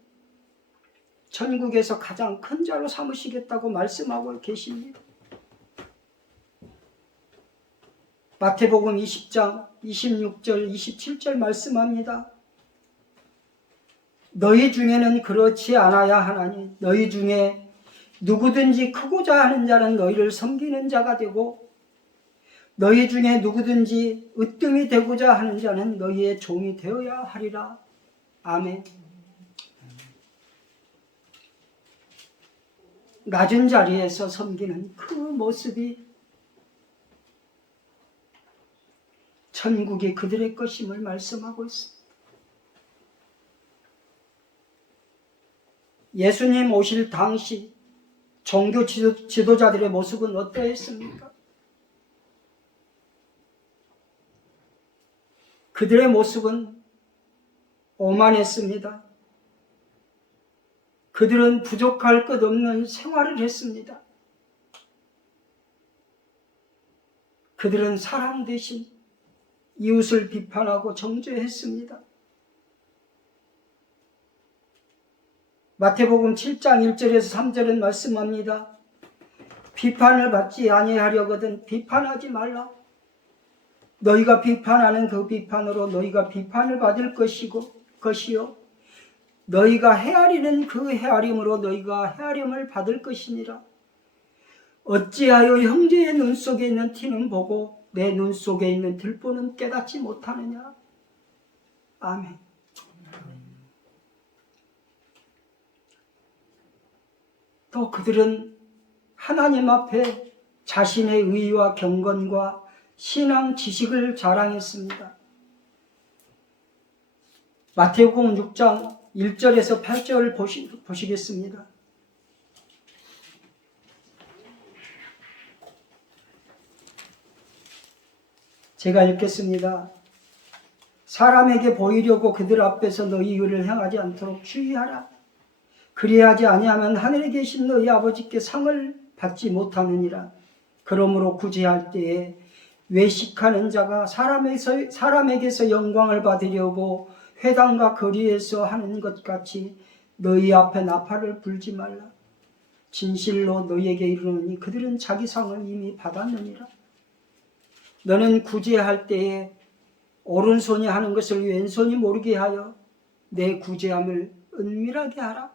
천국에서 가장 큰 자로 삼으시겠다고 말씀하고 계십니다. 마태복음 20장 26절 27절 말씀합니다. 너희 중에는 그렇지 않아야 하나니 너희 중에 누구든지 크고자 하는 자는 너희를 섬기는 자가 되고 너희 중에 누구든지 으뜸이 되고자 하는 자는 너희의 종이 되어야 하리라. 아멘. 낮은 자리에서 섬기는 그 모습이 천국이 그들의 것임을 말씀하고 있습니다. 예수님 오실 당시 종교 지도자들의 모습은 어떠했습니까? 그들의 모습은 오만했습니다. 그들은 부족할 것 없는 생활을 했습니다. 그들은 사랑 대신 이웃을 비판하고 정죄했습니다. 마태복음 7장 1절에서 3절은 말씀합니다. 비판을 받지 아니하려거든 비판하지 말라. 너희가 비판하는 그 비판으로 너희가 비판을 받을 것이요 너희가 헤아리는 그 헤아림으로 너희가 헤아림을 받을 것이니라. 어찌하여 형제의 눈 속에 있는 티는 보고 내 눈 속에 있는 들보는 깨닫지 못하느냐. 아멘. 또 그들은 하나님 앞에 자신의 의와 경건과 신앙 지식을 자랑했습니다. 마태복음 6장 1절에서 8절 보시겠습니다. 제가 읽겠습니다. 사람에게 보이려고 그들 앞에서 너희 일을 행하지 않도록 주의하라. 그리하지 아니하면 하늘에 계신 너희 아버지께 상을 받지 못하느니라. 그러므로 구제할 때에 외식하는 자가 사람에게서 영광을 받으려고 회당과 거리에서 하는 것 같이 너희 앞에 나팔을 불지 말라. 진실로 너희에게 이르노니 그들은 자기 상을 이미 받았느니라. 너는 구제할 때에 오른손이 하는 것을 왼손이 모르게 하여 내 구제함을 은밀하게 하라.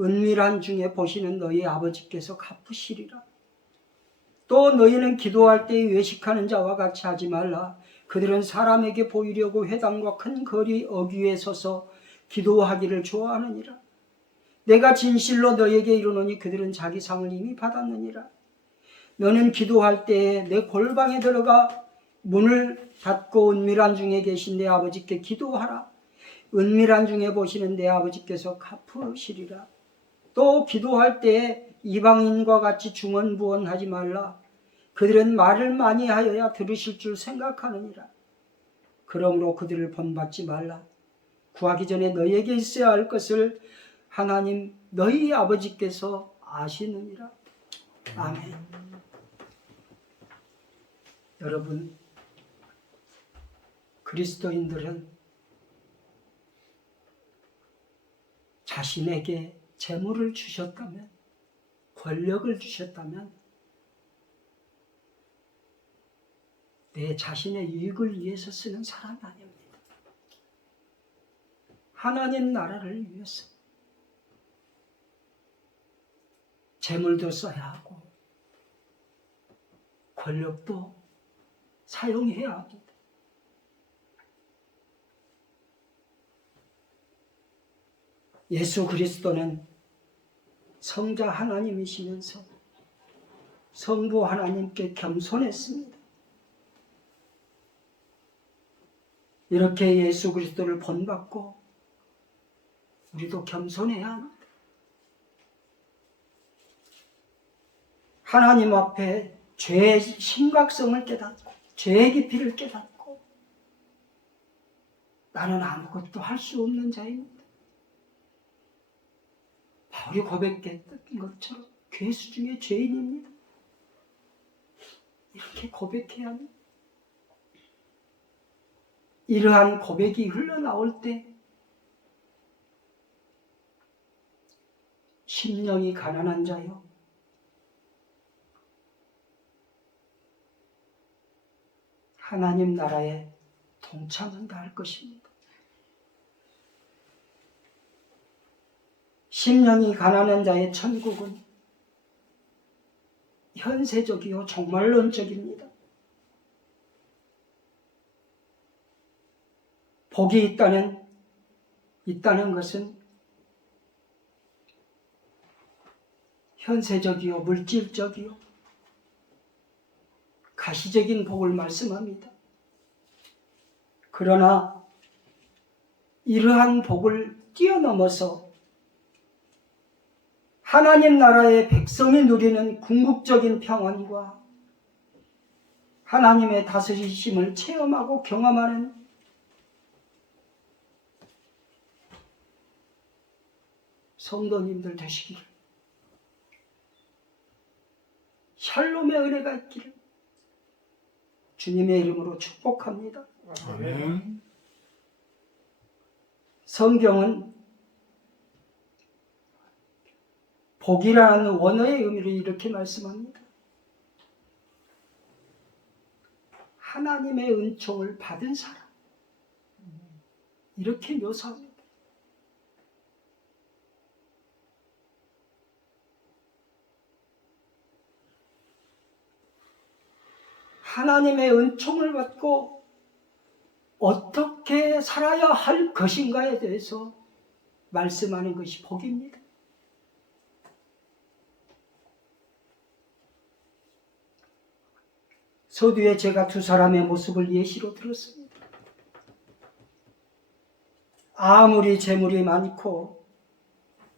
은밀한 중에 보시는 너희 아버지께서 갚으시리라. 또 너희는 기도할 때에 외식하는 자와 같이 하지 말라. 그들은 사람에게 보이려고 회당과 큰 거리 어귀에 서서 기도하기를 좋아하느니라. 내가 진실로 너희에게 이르노니 그들은 자기 상을 이미 받았느니라. 너는 기도할 때에 내 골방에 들어가 문을 닫고 은밀한 중에 계신 내 아버지께 기도하라. 은밀한 중에 보시는 내 아버지께서 갚으시리라. 또 기도할 때에 이방인과 같이 중언부언하지 말라. 그들은 말을 많이 하여야 들으실 줄 생각하느니라. 그러므로 그들을 본받지 말라. 구하기 전에 너희에게 있어야 할 것을 하나님 너희 아버지께서 아시느니라. 아멘. 여러분, 그리스도인들은 자신에게 재물을 주셨다면, 권력을 주셨다면 내 자신의 이익을 위해서 쓰는 사람이 아닙니다. 하나님 나라를 위해서 재물도 써야 하고 권력도 사용해야 합니다. 예수 그리스도는 성자 하나님이시면서 성부 하나님께 겸손했습니다. 이렇게 예수 그리스도를 본받고 우리도 겸손해야 합니다. 하나님 앞에 죄의 심각성을 깨닫고 죄의 깊이를 깨닫고 나는 아무것도 할 수 없는 자입니다. 바울이 고백했던 것처럼 괴수 중에 죄인입니다. 이렇게 고백해야 합니다. 이러한 고백이 흘러나올 때 심령이 가난한 자요 하나님 나라에 동참한다 할 것입니다. 심령이 가난한 자의 천국은 현세적이요 종말론적입니다. 복이 있다는 것은 현세적이요 물질적이요 가시적인 복을 말씀합니다. 그러나 이러한 복을 뛰어넘어서 하나님 나라의 백성이 누리는 궁극적인 평안과 하나님의 다스리심을 체험하고 경험하는 성도님들 되시기를, 샬롬의 은혜가 있기를 주님의 이름으로 축복합니다. 아멘. 성경은 복이라는 원어의 의미를 이렇게 말씀합니다. 하나님의 은총을 받은 사람, 이렇게 묘사합니다. 하나님의 은총을 받고 어떻게 살아야 할 것인가에 대해서 말씀하는 것이 복입니다. 서두에 제가 두 사람의 모습을 예시로 들었습니다. 아무리 재물이 많고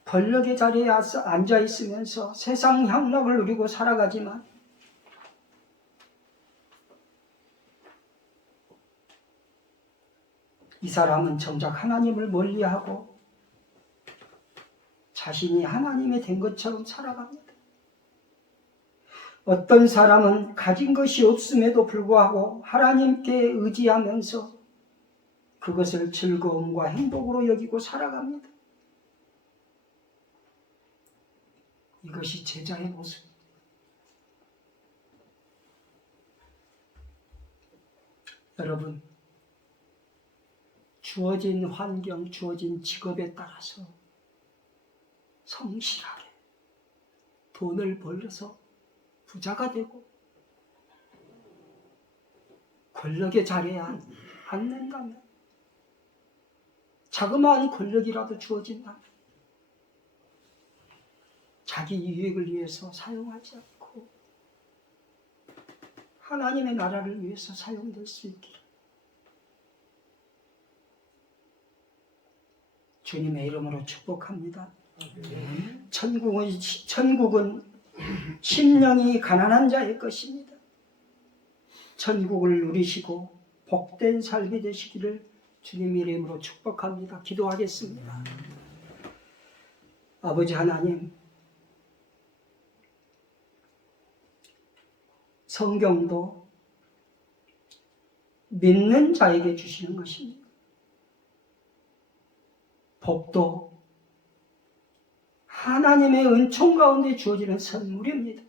권력의 자리에 앉아 있으면서 세상 향락을 누리고 살아가지만 이 사람은 정작 하나님을 멀리하고 자신이 하나님이 된 것처럼 살아갑니다. 어떤 사람은 가진 것이 없음에도 불구하고 하나님께 의지하면서 그것을 즐거움과 행복으로 여기고 살아갑니다. 이것이 제자의 모습입니다. 여러분, 주어진 환경, 주어진 직업에 따라서 성실하게 돈을 벌려서 부자가 되고 권력의 자리에 앉는다면, 자그마한 권력이라도 주어진다면 자기 유익을 위해서 사용하지 않고 하나님의 나라를 위해서 사용될 수 있기를 주님의 이름으로 축복합니다. 천국은 심령이 가난한 자의 것입니다. 천국을 누리시고 복된 삶이 되시기를 주님의 이름으로 축복합니다. 기도하겠습니다. 아버지 하나님, 성경도 믿는 자에게 주시는 것입니다. 복도 하나님의 은총 가운데 주어지는 선물입니다.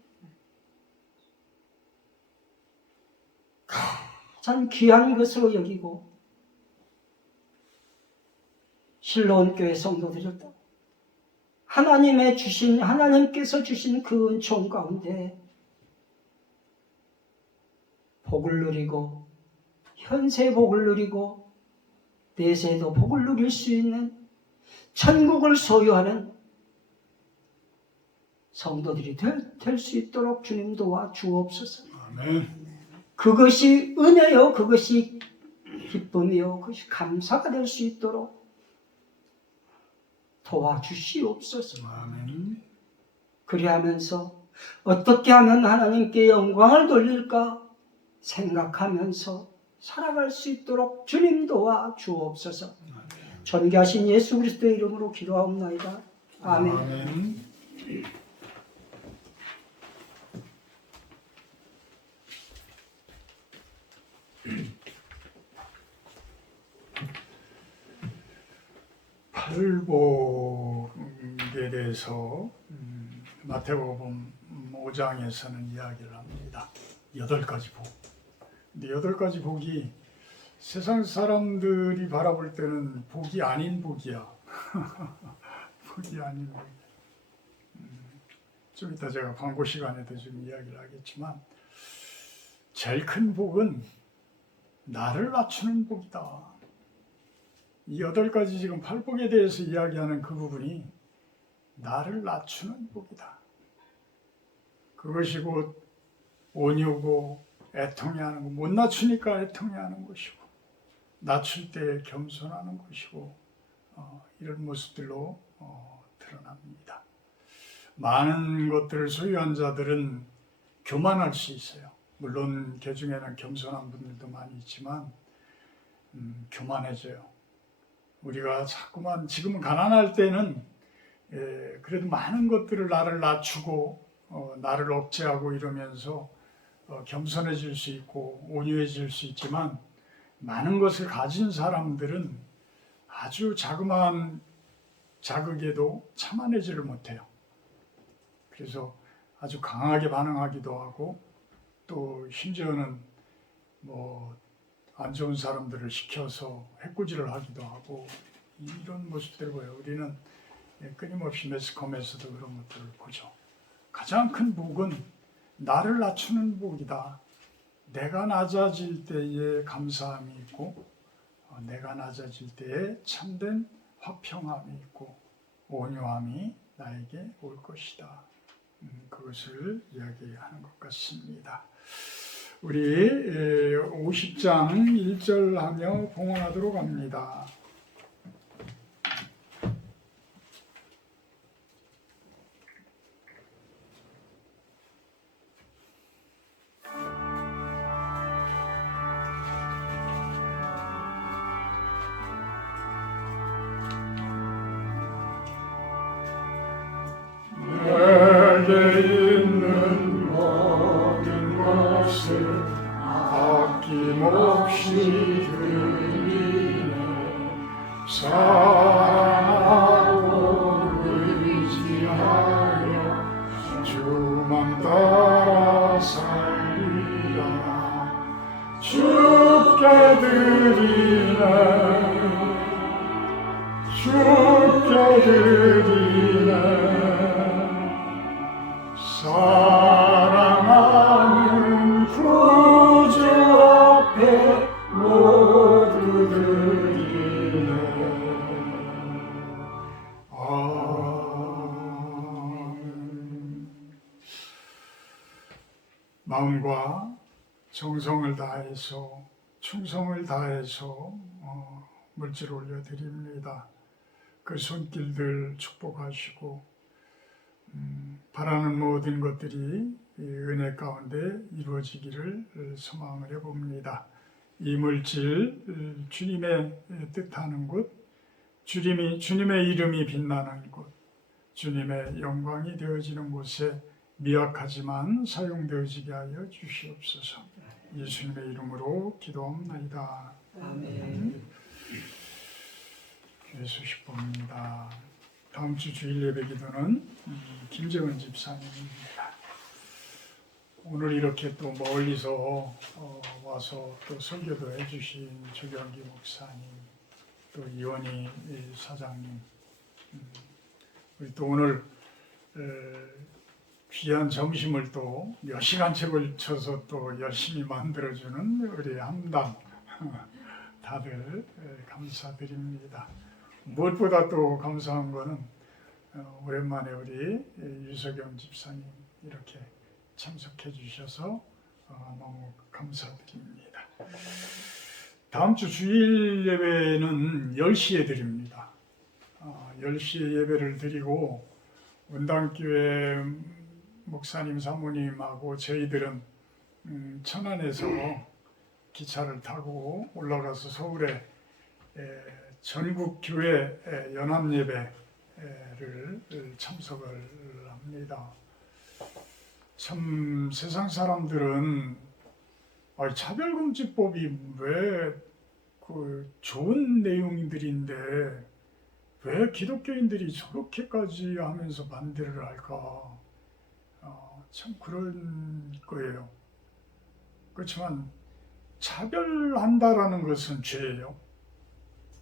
가장 귀한 것으로 여기고 실로온 교회 성도들도 하나님께서 주신 그 은총 가운데 복을 누리고 현세 복을 누리고 내세에도 복을 누릴 수 있는 천국을 소유하는 성도들이 될 수 있도록 주님 도와 주옵소서. 아멘. 그것이 은혜요, 그것이 기쁨이요, 그것이 감사가 될 수 있도록 도와주시옵소서. 아멘. 그리하면서 어떻게 하면 하나님께 영광을 돌릴까 생각하면서 살아갈 수 있도록 주님 도와 주옵소서. 존귀하신 예수 그리스도의 이름으로 기도하옵나이다. 아멘. 아멘. 팔복에 대해서 마태복음 5장에서는 이야기를 합니다. 8가지 복. 근데 8가지 복이 세상 사람들이 바라볼 때는 복이 아닌 복이야. 복이 아닌 복. 좀 이따 제가 광고 시간에도 좀 이야기를 하겠지만, 제일 큰 복은 나를 낮추는 복이다. 이 8가지 지금 팔복에 대해서 이야기하는 그 부분이 나를 낮추는 복이다. 그것이 곧 온유고 애통해 하는 것, 못 낮추니까 애통해 하는 것이고, 낮출 때 겸손하는 것이고, 이런 모습들로 드러납니다. 많은 것들을 소유한 자들은 교만할 수 있어요. 물론 그 중에는 겸손한 분들도 많이 있지만 교만해져요. 우리가 자꾸만 지금은 가난할 때는 그래도 많은 것들을 나를 낮추고 나를 억제하고 이러면서 겸손해질 수 있고 온유해질 수 있지만 많은 것을 가진 사람들은 아주 자그마한 자극에도 참아내지를 못해요. 그래서 아주 강하게 반응하기도 하고 또 심지어는 뭐 안 좋은 사람들을 시켜서 해코지를 하기도 하고 이런 모습들을 보여요. 우리는 끊임없이 매스컴에서도 그런 것들을 보죠. 가장 큰 복은 나를 낮추는 복이다. 내가 낮아질 때에 감사함이 있고 내가 낮아질 때에 참된 화평함이 있고 온유함이 나에게 올 것이다. 그것을 이야기하는 것 같습니다. 우리 50장 1절 하며 봉헌하도록 합니다. 내게 있는 모든 것을 아낌없이 드리네. 사랑하고 의지하여 주만 따라 살리라. 주께 드리네. 주께 드리네. 사랑하는 구주 앞에 모두 드리네. 아멘. 마음과 정성을 다해서 충성을 다해서 물질 올려드립니다. 그 손길들 축복하시고 바라는 모든 것들이 은혜 가운데 이루어지기를 소망을 해봅니다. 이 물질 주님의 뜻하는 곳, 주님의 이름이 빛나는 곳, 주님의 영광이 되어지는 곳에 미약하지만 사용되어지게 하여 주시옵소서. 예수님의 이름으로 기도합나이다. 아멘. 교회 소식봅니다. 다음 주 주일 예배 기도는 김재원 집사님입니다. 오늘 이렇게 또 멀리서 와서 또 설교도 해주신 조경기 목사님, 또 이원희 사장님, 우리 또 오늘 귀한 점심을 또 몇 시간째 걸쳐서 또 열심히 만들어주는 우리 함당 다들 감사드립니다. 무엇보다 또 감사한 거는 오랜만에 우리 유석영 집사님 이렇게 참석해 주셔서 너무 감사드립니다. 다음 주 주일 예배는 10시에 드립니다. 10시에 예배를 드리고 원당교회 목사님 사모님하고 저희들은 천안에서 기차를 타고 올라가서 서울에 전국 교회 연합 예배를 참석을 합니다. 참 세상 사람들은 차별금지법이 왜 그 좋은 내용들인데 왜 기독교인들이 저렇게까지 하면서 반대를 할까? 참 그런 거예요. 그렇지만 차별한다라는 것은 죄예요.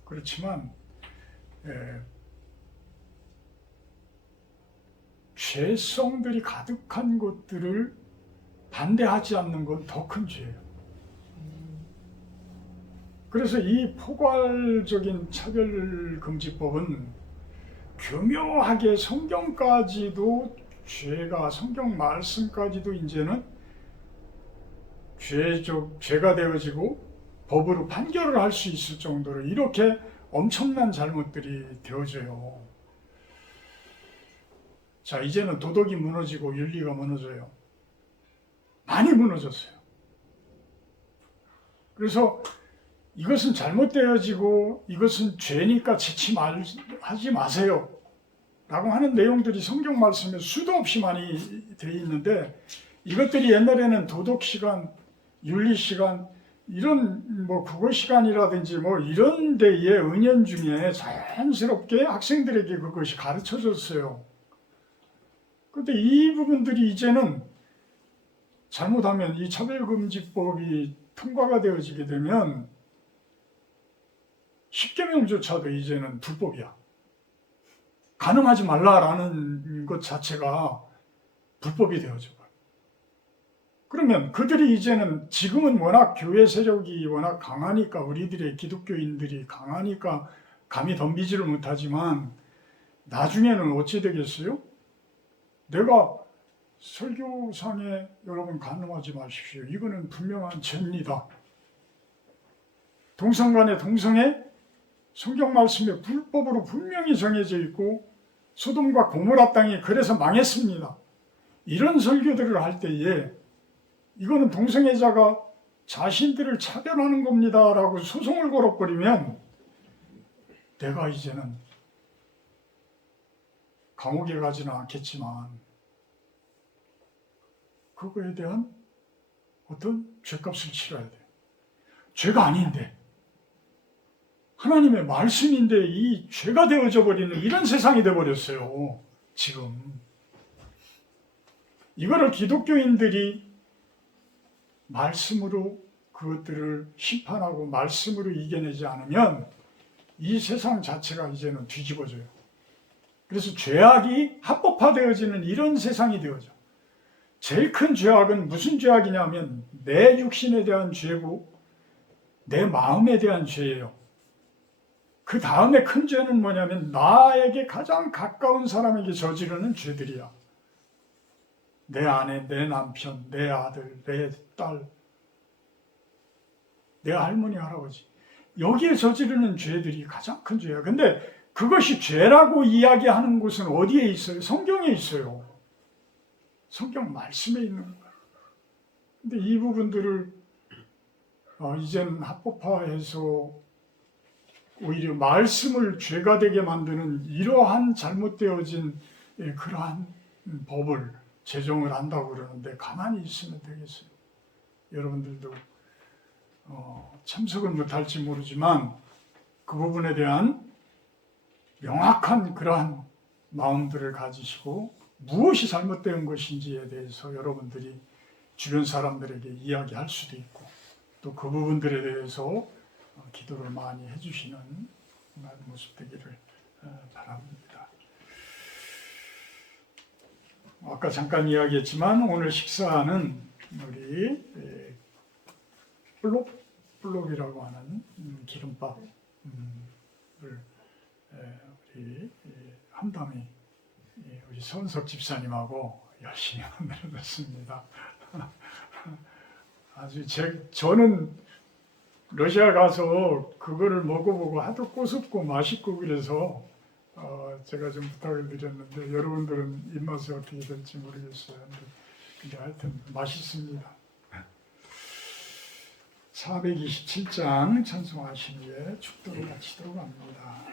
그렇지만 죄성들이 가득한 것들을 반대하지 않는 건 더 큰 죄예요. 그래서 이 포괄적인 차별금지법은 교묘하게 성경까지도 죄가 성경 말씀까지도 이제는 죄가 되어지고 법으로 판결을 할 수 있을 정도로 이렇게 엄청난 잘못들이 되어져요. 자, 이제는 도덕이 무너지고 윤리가 무너져요. 많이 무너졌어요. 그래서 이것은 잘못되어지고 이것은 죄니까 하지 마세요. 라고 하는 내용들이 성경 말씀에 수도 없이 많이 되어 있는데, 이것들이 옛날에는 도덕 시간, 윤리 시간, 이런 뭐 국어 시간이라든지 뭐 이런 데의 은연중에 자연스럽게 학생들에게 그것이 가르쳐졌어요. 그런데 이 부분들이 이제는 잘못하면 이 차별금지법이 통과가 되어지게 되면 10계명조차도 이제는 불법이야. 가늠하지 말라라는 것 자체가 불법이 되어져 버려. 그러면 그들이 이제는 지금은 워낙 교회 세력이 워낙 강하니까, 우리들의 기독교인들이 강하니까 감히 덤비지를 못하지만, 나중에는 어찌 되겠어요? 내가 설교상에 여러분 가늠하지 마십시오. 이거는 분명한 죄입니다. 동성 간의 동성애 성경 말씀에 불법으로 분명히 정해져 있고, 소돔과 고모라 땅이 그래서 망했습니다. 이런 설교들을 할 때에 이거는 동성애자가 자신들을 차별하는 겁니다 라고 소송을 걸어버리면, 내가 이제는 감옥에 가지는 않겠지만 그거에 대한 어떤 죄값을 치러야 돼요. 죄가 아닌데, 하나님의 말씀인데 이 죄가 되어져 버리는 이런 세상이 되어버렸어요. 지금 이거를 기독교인들이 말씀으로 그것들을 심판하고 말씀으로 이겨내지 않으면 이 세상 자체가 이제는 뒤집어져요. 그래서 죄악이 합법화되어지는 이런 세상이 되어져. 제일 큰 죄악은 무슨 죄악이냐면 내 육신에 대한 죄고 내 마음에 대한 죄예요. 그 다음에 큰 죄는 뭐냐면 나에게 가장 가까운 사람에게 저지르는 죄들이야. 내 아내, 내 남편, 내 아들, 내 딸, 내 할머니, 할아버지, 여기에 저지르는 죄들이 가장 큰 죄야. 근데 그것이 죄라고 이야기하는 곳은 어디에 있어요? 성경에 있어요. 성경 말씀에 있는 거야. 근데 이 부분들을 이제는 합법화해서 오히려 말씀을 죄가 되게 만드는 이러한 잘못되어진 그러한 법을 제정을 한다고 그러는데 가만히 있으면 되겠어요? 여러분들도 참석을 못할지 모르지만 그 부분에 대한 명확한 그러한 마음들을 가지시고 무엇이 잘못된 것인지에 대해서 여러분들이 주변 사람들에게 이야기할 수도 있고, 또 그 부분들에 대해서 기도를 많이 해주시는 모습 되기를 바랍니다. 아까 잠깐 이야기했지만 오늘 식사는 우리 볼록이라고 하는 기름밥을 우리 함담이 우리 손석 집사님하고 열심히 만들어냈습니다. 아주 저는 러시아 가서 그거를 먹어보고 하도 꼬숩고 맛있고 그래서 제가 좀 부탁을 드렸는데 여러분들은 입맛이 어떻게 될지 모르겠어요. 근데 하여튼 맛있습니다. 427장 찬송하신 후에 축도를 바치도록 합니다.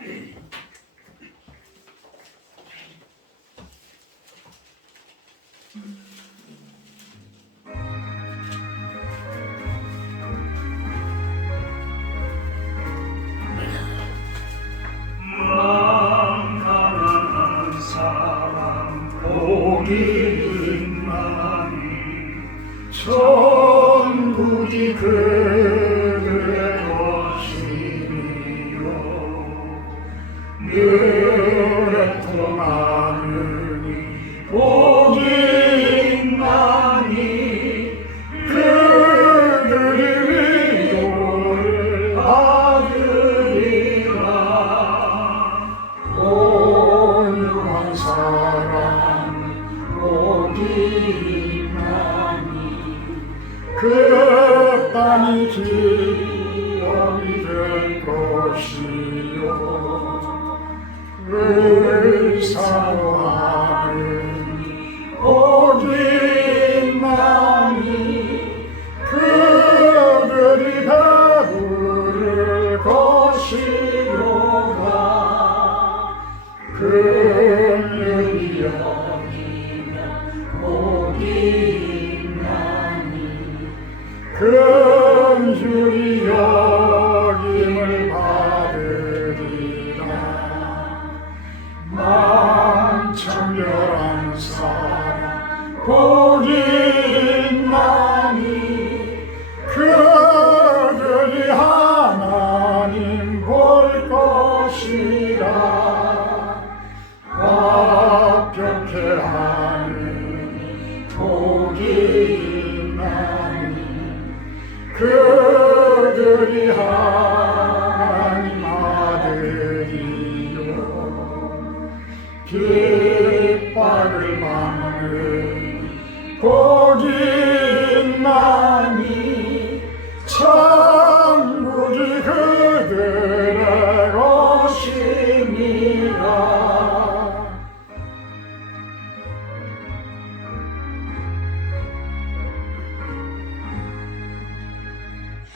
만나는 사람 복이만이 천국이 그들의 것이요 늘에 통하느니 복이만이 그들이 위로를 받으리라. 온유한 사람 복이만이 그 땅이 기업이 될 것이요 의사하느니 복이만이 그들이 배부를 것이로다. 그 복이 있나니 그들이 하나님 아들이요 핍박을 받는 복이 있나니 천국이 그들의 것임이라.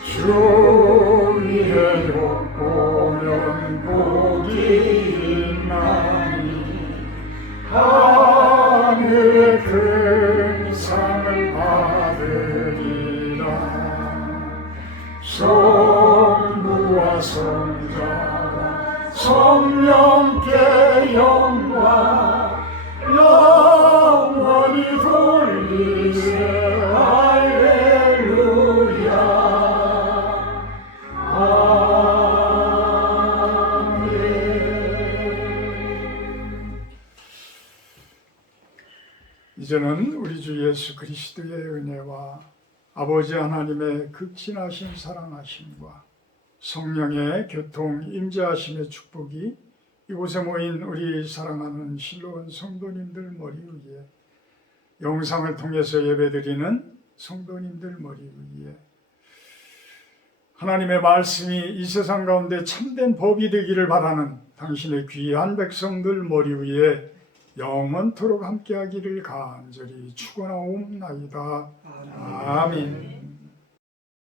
주 위에 욕보면 복이 있나니 하늘의 큰 상을 받으리라. 성부와 성자와 성령께 영광 영원히 돌리세. 할렐루야. 이제는 우리 주 예수 그리스도의 은혜와 아버지 하나님의 극진하신 사랑하심과 성령의 교통 임재하심의 축복이 이곳에 모인 우리 사랑하는 실로원 성도님들 머리 위에, 영상을 통해서 예배드리는 성도님들 머리 위에, 하나님의 말씀이 이 세상 가운데 참된 법이 되기를 바라는 당신의 귀한 백성들 머리 위에 영원토록 함께하기를 간절히 축원하옵나이다. 아멘.